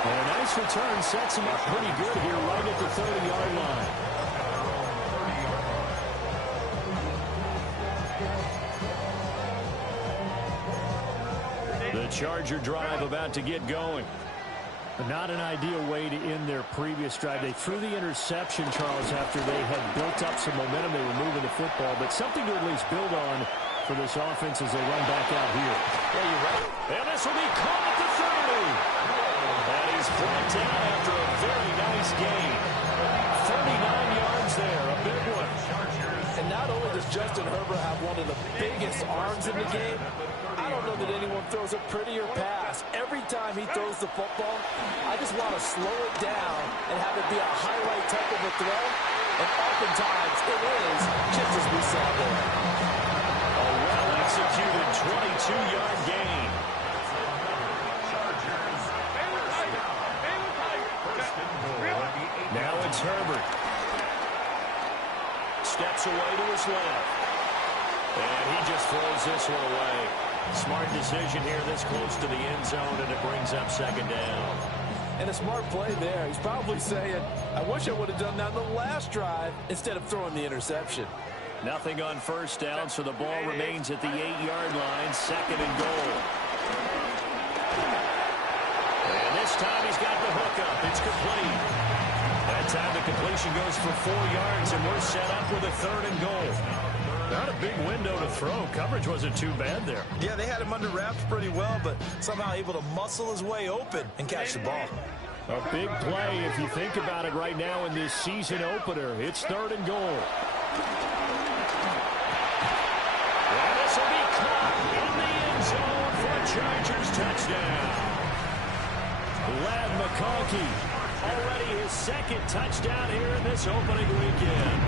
And a nice return sets him up pretty good here right at the 30-yard line. The Charger drive about to get going. Not an ideal way to end their previous drive. They threw the interception, Charles, after they had built up some momentum. They were moving the football, but something to at least build on for this offense as they run back out here. Yeah, you're right. And this will be caught at the 30. And he's brought down after a very nice gain. 39 yards there, a big one. And not only does Justin Herbert have one of the biggest arms in the game, I don't know that anyone throws a prettier pass. Every time he throws the football, I just want to slow it down and have it be a highlight type of a throw. And oftentimes it is, just as we saw there. A well-executed 22-yard gain. Now it's Herbert. Steps away to his left. And he just throws this one away. Smart decision here this close to the end zone, and it brings up 2nd down. And a smart play there. He's probably saying, I wish I would have done that in the last drive instead of throwing the interception. Nothing on 1st down, so the ball remains at the 8-yard line, 2nd and goal. And this time he's got the hook It's complete. That time the completion goes for 4 yards, and we're set up with a 3rd and goal. Not a big window to throw. Coverage wasn't too bad there. Yeah, they had him under wraps pretty well, but somehow able to muscle his way open and catch the ball. A big play if you think about it right now in this season opener. It's 3rd and goal. And this will be caught in the end zone for a Chargers touchdown. Ladd McConkey, already his 2nd touchdown here in this opening weekend.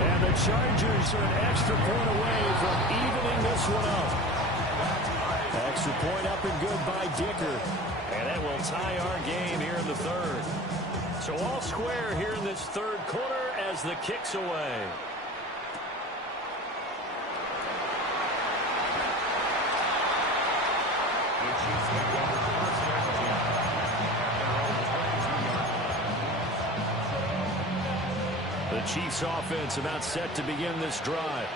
And the Chargers are an extra point away from evening this one up. Extra point up and good by Dicker. And that will tie our game here in the 3rd. So all square here in this 3rd quarter as the kick's away. The Chiefs offense about set to begin this drive.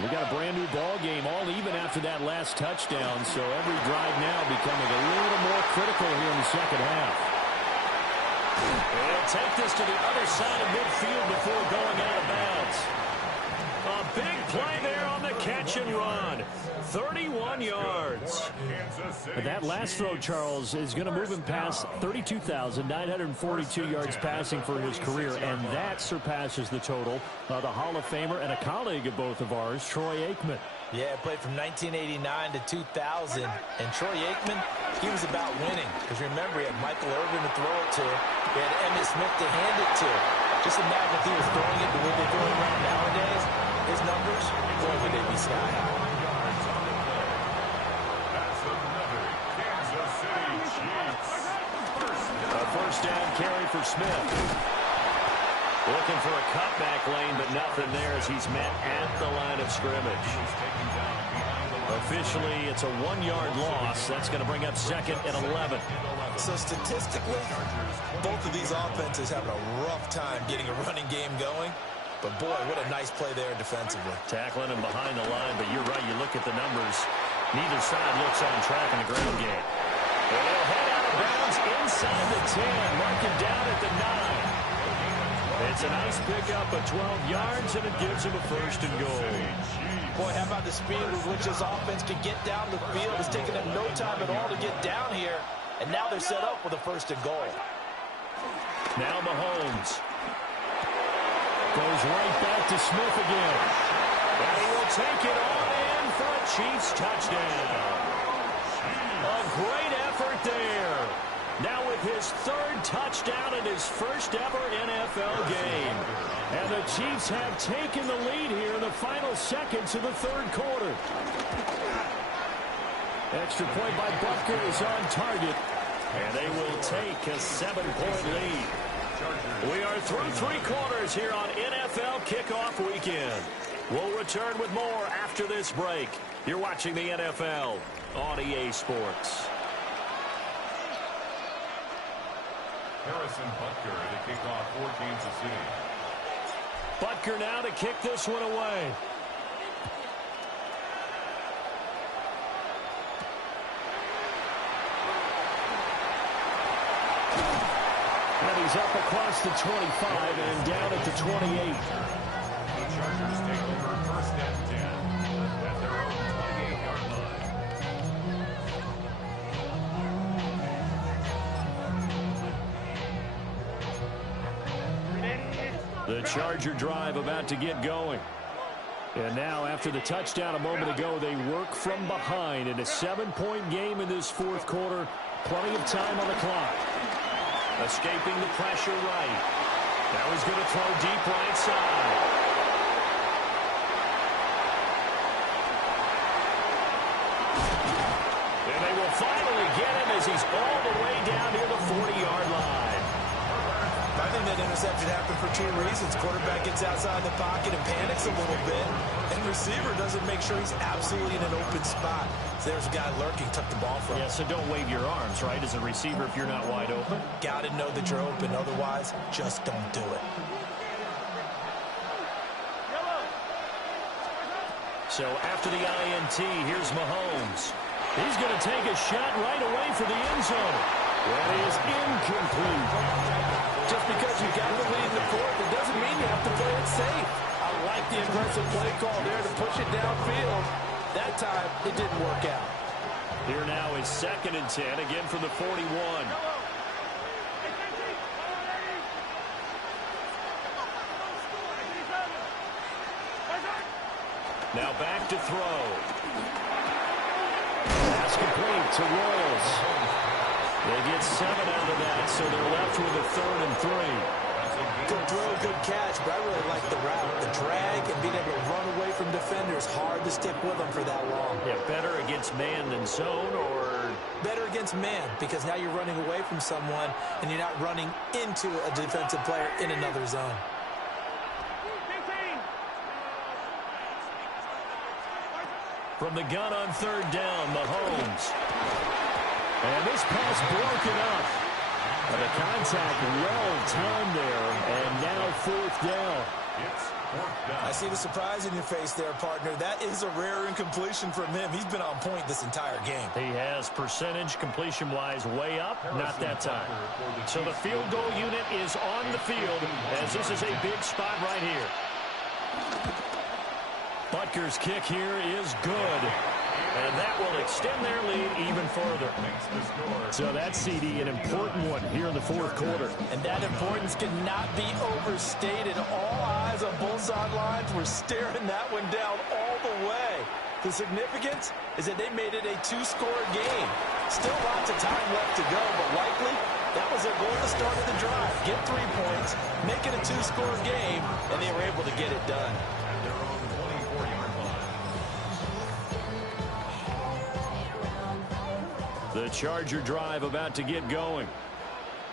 We got a brand new ball game, all even after that last touchdown, so every drive now becoming a little more critical here in the 2nd half. They'll take this to the other side of midfield before going out of bounds. A big play there on the catch and run. 31 yards. But that last throw, Charles, is going to move him past 32,942 yards passing for his career, and that surpasses the total of the Hall of Famer and a colleague of both of ours, Troy Aikman. Yeah, played from 1989 to 2000, and Troy Aikman, he was about winning. Because remember, he had Michael Irvin to throw it to. He had Emmitt Smith to hand it to. Just imagine if he was throwing it the way they throw it around nowadays. His numbers, boy, would they be sky high. A 1st down carry for Smith. Looking for a cutback lane, but nothing there as he's met at the line of scrimmage. Officially, it's a 1-yard loss. That's going to bring up 2nd and 11. So statistically, both of these offenses having a rough time getting a running game going. But boy, what a nice play there defensively. Tackling him behind the line, but you're right, you look at the numbers. Neither side looks on track in the ground game. And they'll head out of bounds inside the 10, marking down at the 9. It's a nice pickup of 12 yards, and it gives him a 1st and goal. Boy, how about the speed with which this offense can get down the field? It's taken them no time at all to get down here, and now they're set up with a 1st and goal. Now Mahomes. Goes right back to Smith again. And he will take it on in for a Chiefs touchdown. A great effort there. Now with his 3rd touchdown in his 1st ever NFL game. And the Chiefs have taken the lead here in the final seconds of the 3rd quarter. Extra point by Butker is on target. And they will take a 7-point lead. We are through 3 quarters here on NFL Kickoff Weekend. We'll return with more after this break. You're watching the NFL on EA Sports. Harrison Butker to kick off for Kansas City. Butker now to kick this one away. And he's up across the 25 and down at the 28. The Chargers take over 1st and 10 at their own 28-yard line. The Charger drive about to get going. And now, after the touchdown a moment ago, they work from behind in a 7-point game in this 4th quarter. Plenty of time on the clock. Escaping the pressure right. Now he's going to throw deep right side. And they will finally get him as he's all the way down near the 40-yard line. I think that interception happened for 2 reasons. Quarterback gets outside the pocket and panics a little bit. And receiver doesn't make sure he's absolutely in an open spot. So there's a guy lurking, took the ball from him. Yeah, so don't wave your arms, right, as a receiver if you're not wide open. Got to know that you're open. Otherwise, just don't do it. So after the INT, here's Mahomes. He's going to take a shot right away for the end zone. That is incomplete. Just because you got the lead in the fourth, it doesn't mean you have to play it safe. I like the aggressive play call there to push it downfield. That time, it didn't work out. Here now is 2nd and 10, again from the 41. Now back to throw. Pass complete to Royals. They get 7 out of that, so they're left with a 3rd and 3. Good throw, good catch, but I really like the route. The drag and being able to run away from defenders, hard to stick with them for that long. Yeah, better against man than zone, or? Better against man, because now you're running away from someone and you're not running into a defensive player in another zone. From the gun on 3rd down, Mahomes. And this pass broken up. And the contact well timed there, and now 4th down. It's 4th down. I see the surprise in your face there, partner. That is a rare incompletion from him. He's been on point this entire game. He has percentage completion-wise way up, not that time. So the field goal unit is on the field, as this is a big spot right here. Butker's kick here is good. And that will extend their lead even further. So that's, CD, an important one here in the 4th quarter. And that importance cannot be overstated. All eyes on both sidelines were staring that one down all the way. The significance is that they made it a 2-score game. Still lots of time left to go, but likely that was their goal at the start of the drive. Get 3 points, make it a 2-score game, and they were able to get it done. At their own 24-yard line. The Charger drive about to get going.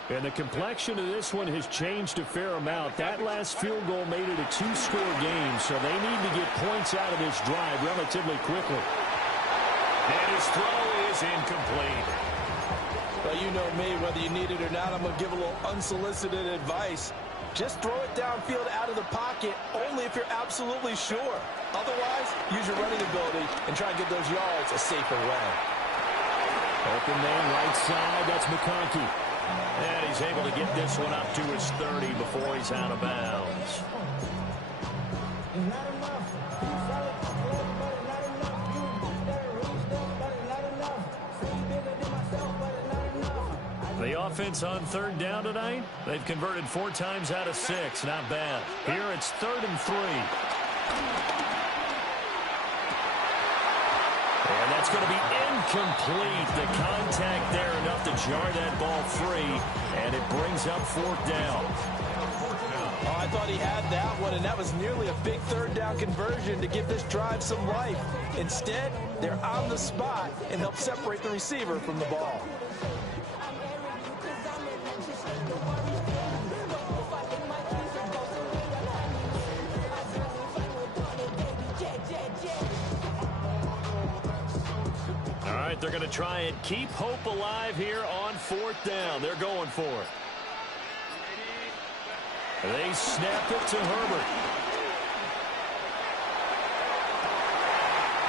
And the complexion of this one has changed a fair amount. That last field goal made it a 2-score game, so they need to get points out of this drive relatively quickly. And his throw is incomplete. Well, you know me, whether you need it or not, I'm going to give a little unsolicited advice. Just throw it downfield out of the pocket only if you're absolutely sure. Otherwise, use your running ability and try and get those yards a safer way. Open man right side, that's McConkey. And he's able to get this one up to his 30 before he's out of bounds. The offense on 3rd down tonight, they've converted 4 times out of 6. Not bad. Here it's 3rd and 3. And that's going to be incomplete. The contact there enough to jar that ball free, and it brings up 4th down. Oh, I thought he had that one, and that was nearly a big 3rd down conversion to give this drive some life. Instead, they're on the spot and help separate the receiver from the ball. All right, they're going to try and keep hope alive here on 4th down. They're going for it. They snap it to Herbert.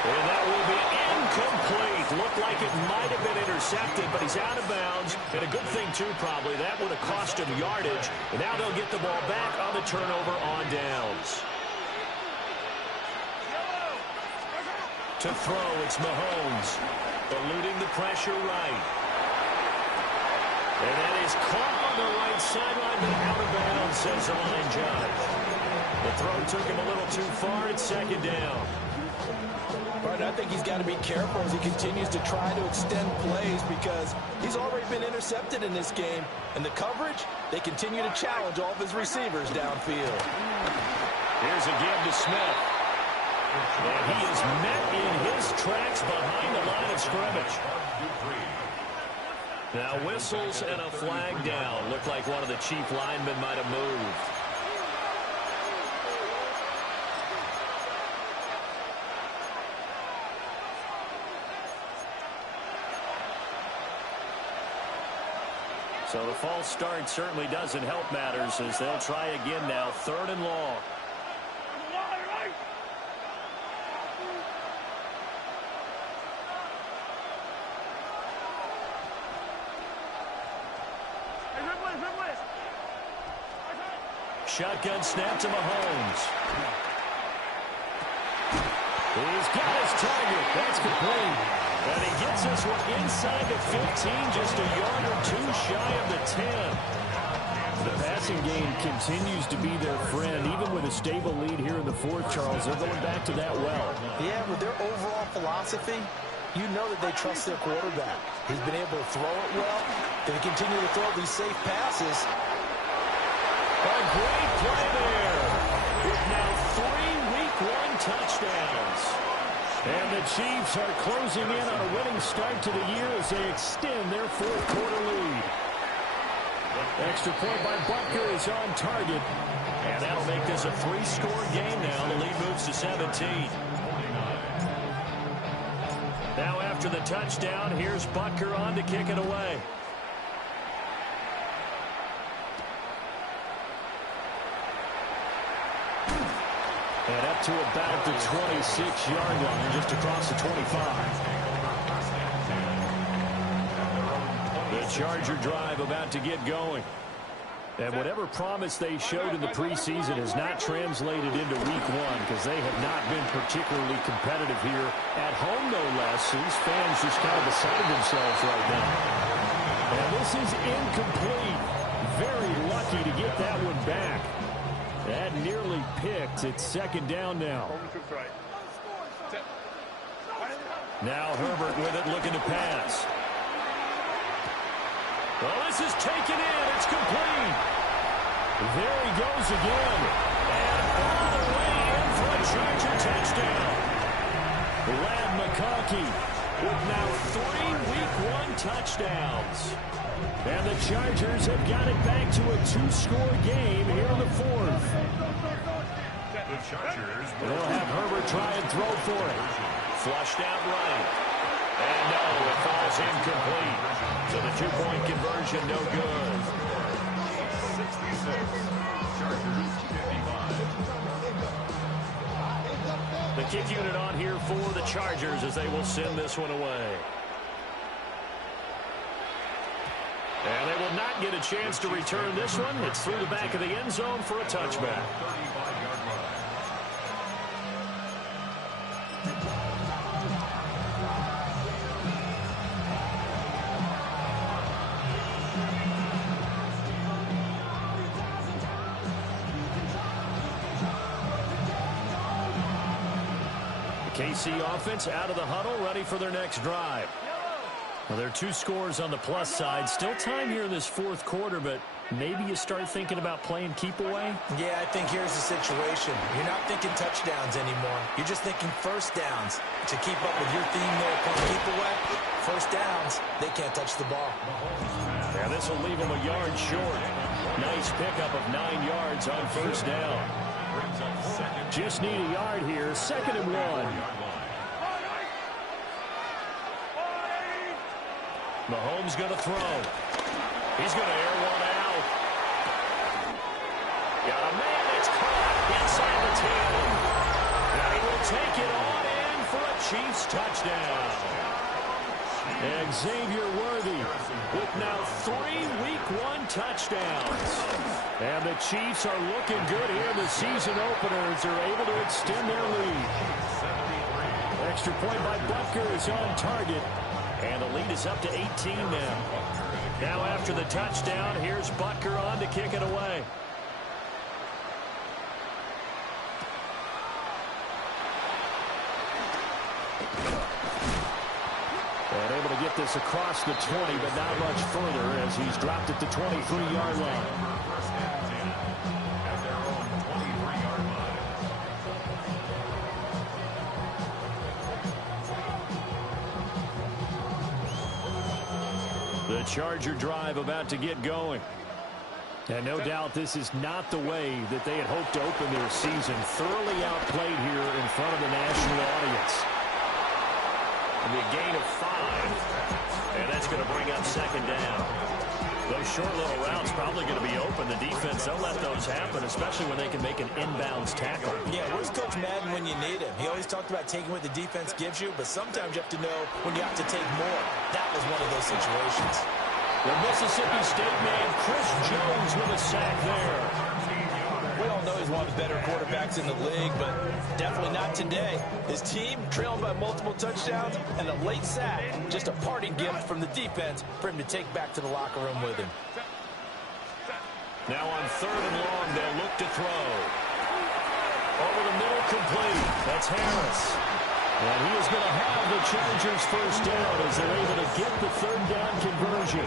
And that will be incomplete. Looked like it might have been intercepted, but he's out of bounds. And a good thing, too, probably. That would have cost him yardage. And now they'll get the ball back on the turnover on downs. To throw, it's Mahomes. Eluding the pressure right. And that is caught on the right sideline, but out of bounds, says the line judge. The throw took him a little too far. It's 2nd down. But I think he's got to be careful as he continues to try to extend plays because he's already been intercepted in this game. And the coverage, they continue to challenge all of his receivers downfield. Here's a give to Smith. And he is met in his tracks behind the line of scrimmage. Now whistles and a flag down. Looked like one of the chief linemen might have moved. So the false start certainly doesn't help matters as they'll try again now. 3rd and long. shotgun snap to Mahomes. He's got his target. That's complete. And he gets this one inside the 15, just a yard or two shy of the 10. The passing game continues to be their friend. Even with a stable lead here in the fourth, Charles, they're going back to that well. Yeah, with their overall philosophy, you know that they trust their quarterback. He's been able to throw it well. They continue to throw these safe passes. A great play there. With now 3 Week 1 touchdowns. And the Chiefs are closing in on a winning start to the year as they extend their fourth quarter lead. Extra point by Butker is on target. And that'll make this a 3-score game now. The lead moves to 17. Now after the touchdown, here's Butker on to kick it away. And up to about the 26-yard line, just across the 25. The Charger drive about to get going. And whatever promise they showed in the preseason has not translated into Week 1 because they have not been particularly competitive here at home, no less. So these fans just kind of beside themselves right now. And this is incomplete. Very lucky to get that one back. That nearly picked. It's second down now. Now Herbert with it, looking to pass. Well, this is taken in. It's complete. There he goes again. And all the way in for a Charger touchdown. Ladd McConkey with now 3 Week 1 touchdowns. And the Chargers have got it back to a 2-score game here in the fourth. They'll have Herbert try and throw for it. Flushed out right. And no, it falls incomplete. So the 2-point conversion, no good. 66, Chargers 55. The kick unit on here for the Chargers as they will send this one away. And they will not get a chance to return this one. It's through the back of the end zone for a touchback. KC offense out of the huddle, ready for their next drive. Well, there are 2 scores on the plus side. Still time here in this fourth quarter, but maybe you start thinking about playing keep away? Yeah, I think here's the situation. You're not thinking touchdowns anymore. You're just thinking first downs. To keep up with your theme there, playing keep away, first downs, they can't touch the ball. Yeah, this will leave them a yard short. Nice pickup of 9 yards on first down. Just need a yard here, 2nd and 1. Mahomes going to throw. He's going to air one out. Got a man that's caught inside the 10. And he will take it on in for a Chiefs touchdown. And Xavier Worthy with now 3 Week 1 touchdowns. And the Chiefs are looking good here in the season opener as they're able to extend their lead. Extra point by Butker is on target. And the lead is up to 18 now. Now after the touchdown, here's Butker on to kick it away. And able to get this across the 20, but not much further as he's dropped it to 23-yard line. The Charger drive about to get going. And no doubt this is not the way that they had hoped to open their season. Thoroughly outplayed here in front of the national audience. And a gain of 5. And that's going to bring up 2nd down. Those short little routes probably going to be open. The defense, they'll let those happen, especially when they can make an inbounds tackle. Yeah, where's Coach Madden when you need him? He always talked about taking what the defense gives you, but sometimes you have to know when you have to take more. That was one of those situations. The Mississippi State man, Chris Jones, with a sack there. one of the better quarterbacks in the league, but definitely not today. His team trailing by multiple touchdowns and a late sack. Just a parting gift from the defense for him to take back to the locker room with him. Now on 3rd and long, they'll look to throw. Over the middle, complete. That's Harris. And he is going to have the Chargers first down as they're able to get the 3rd down conversion.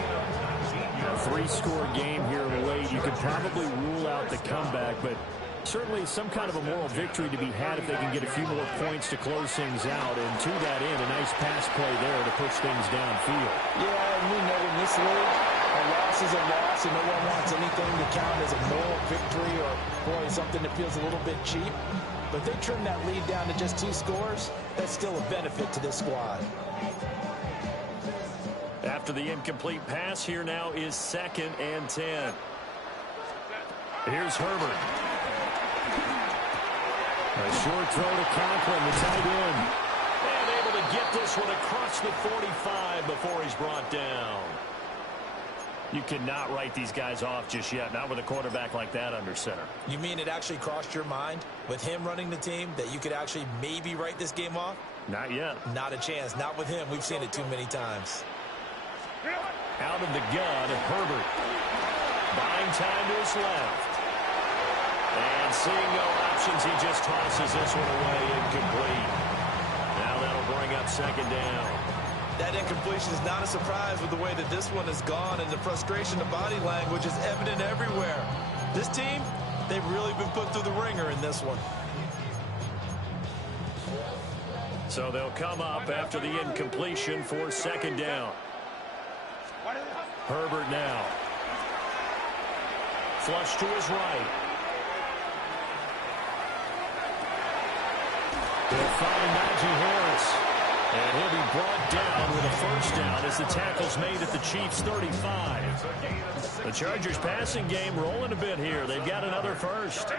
A 3-score game here late. You could probably rule out the comeback, but certainly some kind of a moral victory to be had if they can get a few more points to close things out. And to that end, a nice pass play there to push things downfield. Yeah, and we know in this league, a loss is a loss, and no one wants anything to count as a moral victory or, boy, something that feels a little bit cheap. But they trim that lead down to just 2 scores. That's still a benefit to this squad. After the incomplete pass, here now is 2nd and 10. Here's Herbert. A short throw to Conklin, the tight end. And able to get this one across the 45 before he's brought down. You cannot write these guys off just yet, not with a quarterback like that under center. You mean it actually crossed your mind with him running the team that you could actually maybe write this game off? Not yet. Not a chance. Not with him. We've seen it too many times. Out of the gun, Herbert. Buying time to his left. And seeing no options, he just tosses this one away incomplete. Now that'll bring up 2nd down. That incompletion is not a surprise with the way that this one has gone, and the frustration of body language is evident everywhere. This team, they've really been put through the ringer in this one. So they'll come up after the incompletion for 2nd down. Herbert now. Flush to his right. They'll find Najee Harris. And he'll be brought down with a first down as the tackle's made at the Chiefs' 35. The Chargers passing game rolling a bit here. They've got another first.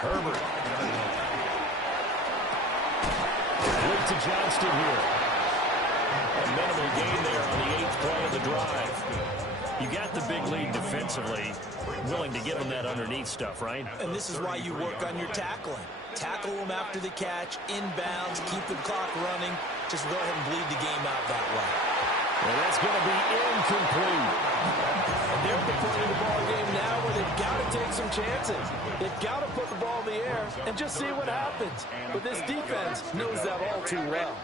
Herbert. Look to Johnston here. A minimal gain there on the 8th play of the drive. You got the big lead defensively, willing to give them that underneath stuff, right? And this is why you work on your tackling. Tackle them after the catch, inbounds, keep the clock running. Just go ahead and bleed the game out that way. And that's going to be incomplete. And they're at the point of the ball game now where they've got to take some chances. They've got to put the ball in the air and just see what happens. But this defense knows that all too well.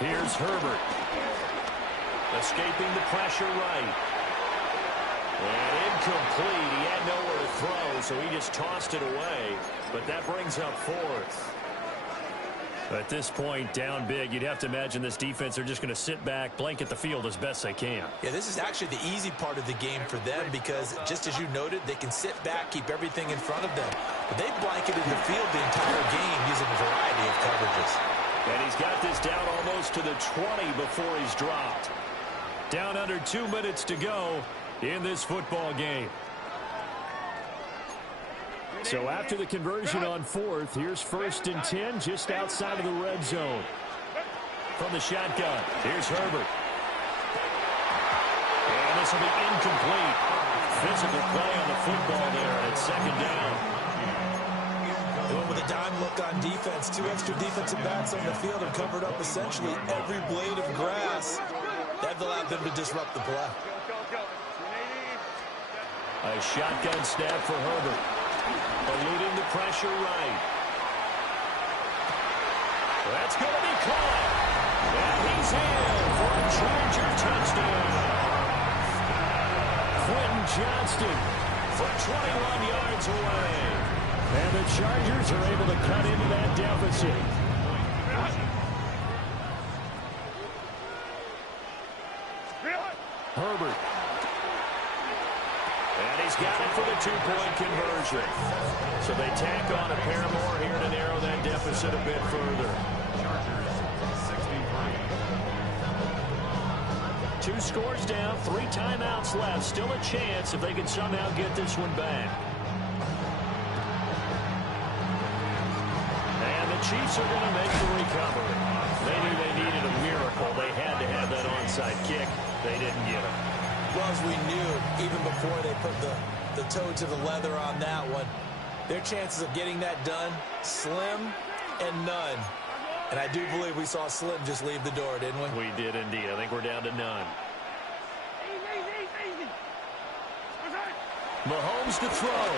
Here's Herbert. Escaping the pressure right. And incomplete. He had nowhere to throw, so he just tossed it away. But that brings up 4th. At this point, down big, you'd have to imagine this defense are just going to sit back, blanket the field as best they can. Yeah, this is actually the easy part of the game for them because, just as you noted, they can sit back, keep everything in front of them. But they've blanketed the field the entire game using a variety of coverages. And he's got this down almost to the 20 before he's dropped. Down under 2 minutes to go in this football game. So after the conversion on 4th, here's 1st and 10 just outside of the red zone. From the shotgun, here's Herbert. And this will be incomplete. Physical play on the football there, and it's 2nd down. Going with a dime look on defense. 2 extra defensive backs on the field have covered up essentially every blade of grass. That allowed them to disrupt the play. A shotgun snap for Herbert. Eluding the pressure right. That's going to be caught. And he's in for a Charger touchdown. Quentin Johnston for 21 yards away. And the Chargers are able to cut into that deficit. Herbert. And he's got it for the 2-point conversion. So they tack on a pair more here to narrow that deficit a bit further. Chargers 60. 2 scores down, 3 timeouts left. Still a chance if they can somehow get this one back. And the Chiefs are going to make the recovery. They knew they needed a miracle. They had to have that onside kick. They didn't get it. Well, as we knew, even before they put the toe to the leather on that one, their chances of getting that done, slim and none. And I do believe we saw Slim just leave the door, didn't we? We did indeed. I think we're down to none. Easy. Mahomes to throw.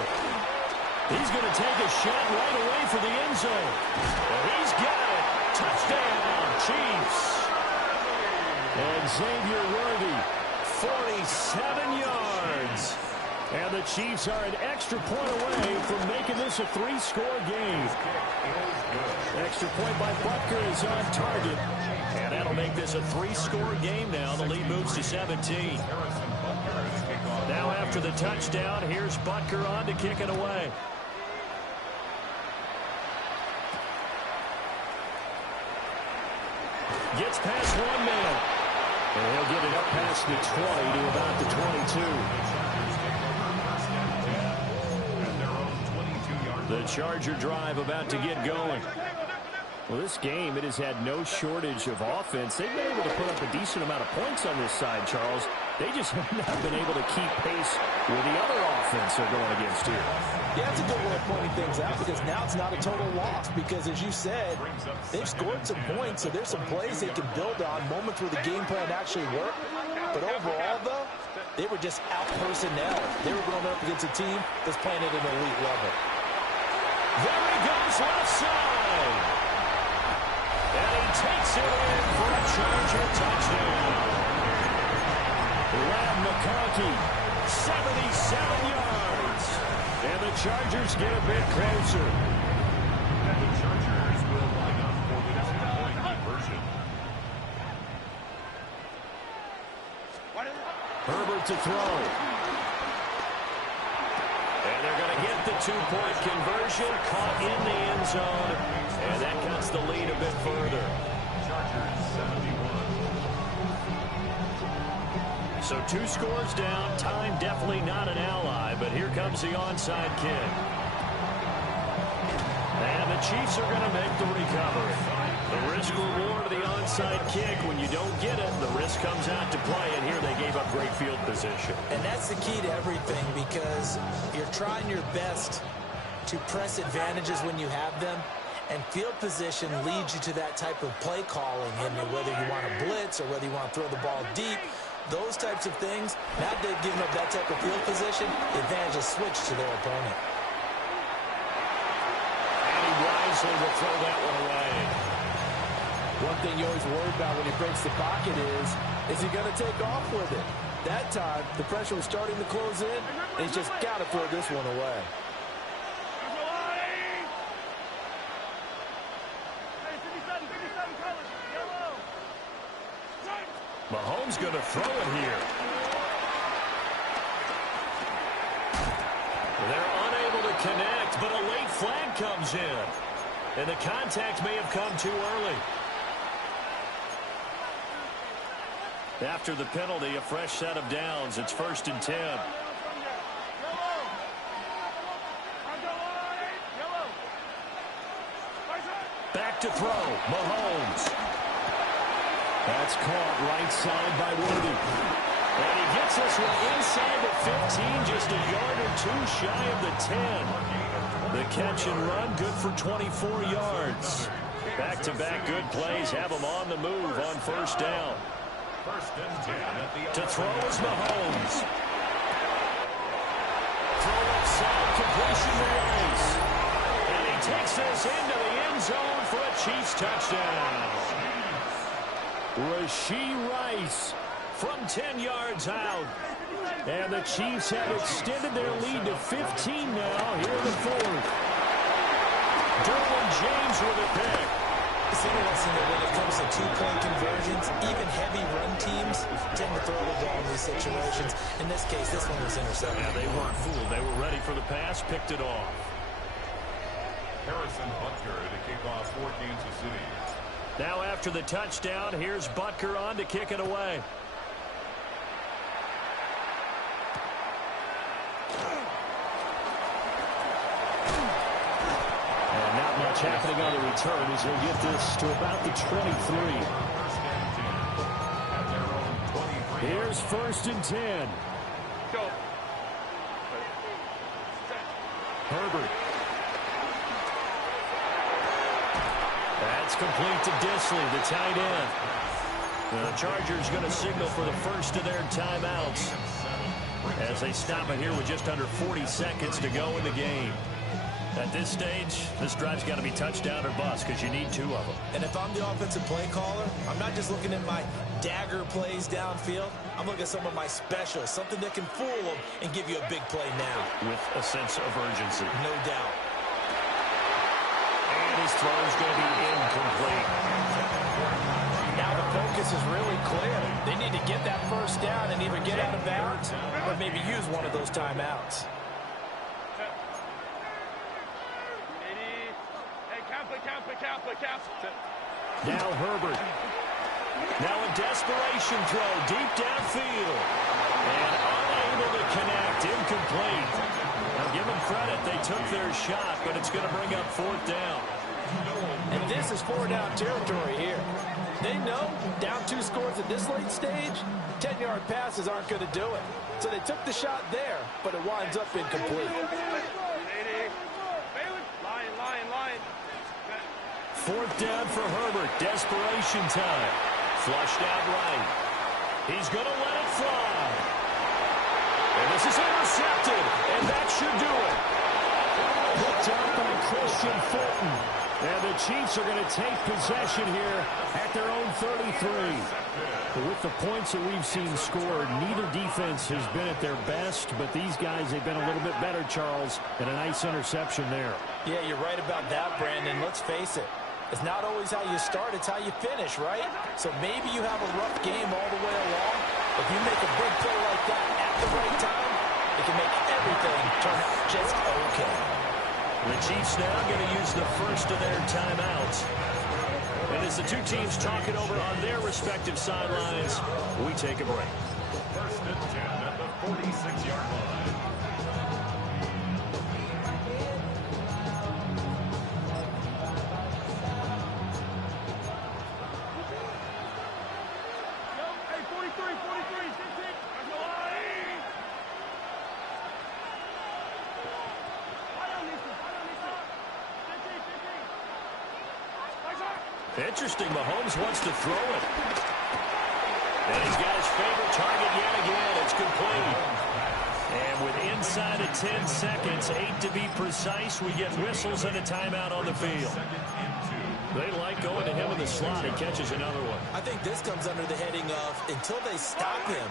He's going to take a shot right away for the end zone. And he's got it. Touchdown, Chiefs. And Xavier Worthy, 47 yards. And the Chiefs are an extra point away from making this a three-score game. Extra point by Butker is on target. And that'll make this a three-score game now. The lead moves to 17. Now after the touchdown, here's Butker on to kick it away. Gets past one man. And he'll get it up past the 20 to about the 22. The Charger drive about to get going. Well, this game, it has had no shortage of offense. They've been able to put up a decent amount of points on this side, Charles. They just have not been able to keep pace with the other offense they're going against here. Yeah, that's a good way of pointing things out because now it's not a total loss because, as you said, they've scored some points, so there's some plays they can build on, moments where the game plan actually worked. But overall, though, they were just out personnel. They were going up against a team that's playing at an elite level. There he goes left side. And he takes it in for a Charger touchdown. Ladd McConkey, 77 yards. And the Chargers get a bit closer. And the Chargers will line up for the two-point conversion. Herbert to throw. And they're going to get the two-point conversion. Caught in the end zone. And that cuts the lead a bit further. Chargers 71. So 2 scores down. Time definitely not an ally. But here comes the onside kick. And the Chiefs are going to make the recovery. The risk-reward of the onside kick. When you don't get it, the risk comes out to play. And here they gave up great field position. And that's the key to everything because you're trying your best to press advantages when you have them. And field position leads you to that type of play calling. And whether you want to blitz or whether you want to throw the ball deep, those types of things, now they've given up that type of field position, the advantage is switched to their opponent. And he wisely will throw that one away. One thing you always worry about when he breaks the pocket is he going to take off with it? That time, the pressure was starting to close in, and he's just got to throw this one away. Mahomes going to throw it here. They're unable to connect, but a late flag comes in. And the contact may have come too early. After the penalty, a fresh set of downs. It's 1st and 10. Back to throw. Mahomes. That's caught right side by Worthy. And he gets this one inside the 15, just a yard or two shy of the 10. The catch and run, good for 24 yards. Back-to-back good plays have him on the move on 1st down. 1st and 10 To throw is Mahomes. Throw upside, completion release. And he takes this into the end zone for a Chiefs touchdown. Rashee Rice from 10 yards out. And the Chiefs have extended their lead to 15 now here in the 4th. Derwin James with a pick. It's interesting that when it comes to two-point conversions, even heavy run teams tend to throw the ball in these situations. In this case, this one was intercepted. Yeah, they weren't fooled. They were ready for the pass, picked it off. Harrison Butker to kick off for Kansas City. Now after the touchdown, here's Butker on to kick it away. And not much watch happening on the return as he'll get this to about the 23. Here's 1st and 10. Go. Herbert. That's complete to Dissly, the tight end. The Chargers going to signal for the first of their timeouts as they stop it here with just under 40 seconds to go in the game. At this stage, this drive's got to be touchdown or bust because you need 2 of them. And if I'm the offensive play caller, I'm not just looking at my dagger plays downfield. I'm looking at some of my specials, something that can fool them and give you a big play now. With a sense of urgency. No doubt. And his throw's going to be incomplete. Now the focus is really clear. They need to get that first down and either get out of bounds or maybe use one of those timeouts. Now Herbert. Now a desperation throw deep downfield. And unable to connect. Incomplete. Now give them credit. They took their shot, but it's going to bring up 4th down. And this is 4-down territory here. They know down 2 scores at this late stage, 10-yard passes aren't going to do it. So they took the shot there, but it winds up incomplete. Line. 4th down for Herbert. Desperation time. Flushed out right. He's going to let it fly. And this is intercepted. And that should do it. Picked up by Christian Fulton. And the Chiefs are going to take possession here at their own 33. But with the points that we've seen scored, neither defense has been at their best. But these guys, they've been a little bit better, Charles. And a nice interception there. Yeah, you're right about that, Brandon. Let's face it. It's not always how you start, it's how you finish, right? So maybe you have a rough game all the way along. If you make a big play like that at the right time, it can make everything turn out just okay. The Chiefs now going to use the first of their timeouts. And as the 2 teams talk it over on their respective sidelines, we take a break. 1st and 10 at the 46-yard line. Hey, 43. Interesting, Mahomes wants to throw it. And he's got his favorite target yet again. It's complete. And with inside of 10 seconds, 8 to be precise, we get whistles and a timeout on the field. They like going to him in the slot. He catches another one. I think this comes under the heading of, until they stop him,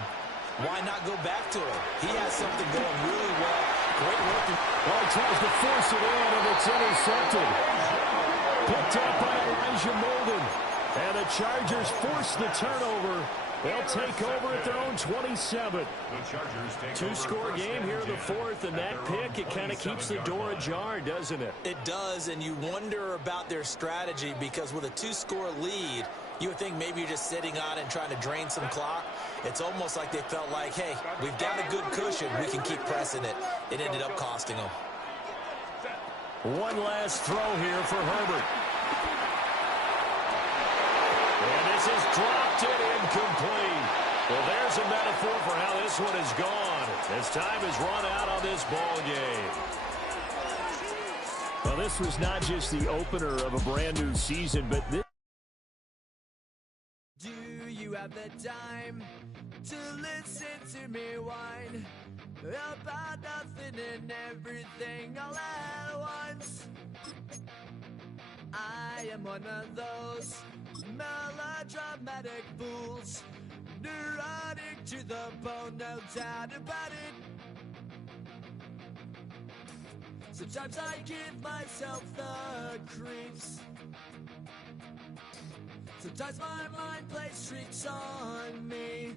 why not go back to him? He has something going really well. Great work. Well, he tries to force it in, and it's intercepted. Picked up by Elijah Molden. And the Chargers force the turnover. They'll take over at their own 27. Two-score game here in the 4th, and that pick, it kind of keeps the door ajar, doesn't it? It does, and you wonder about their strategy because with a 2-score lead, you would think maybe you're just sitting on it and trying to drain some clock. It's almost like they felt like, hey, we've got a good cushion. We can keep pressing it. It ended up costing them. One last throw here for Herbert. And this is dropped and incomplete. Well, there's a metaphor for how this one is gone as time has run out on this ball game. Well, this was not just the opener of a brand new season, but this. Do you have the time to listen to me whine about nothing and everything all at once? I am one of those melodramatic fools, neurotic to the bone, no doubt about it. Sometimes I give myself the creeps. Sometimes my mind plays tricks on me.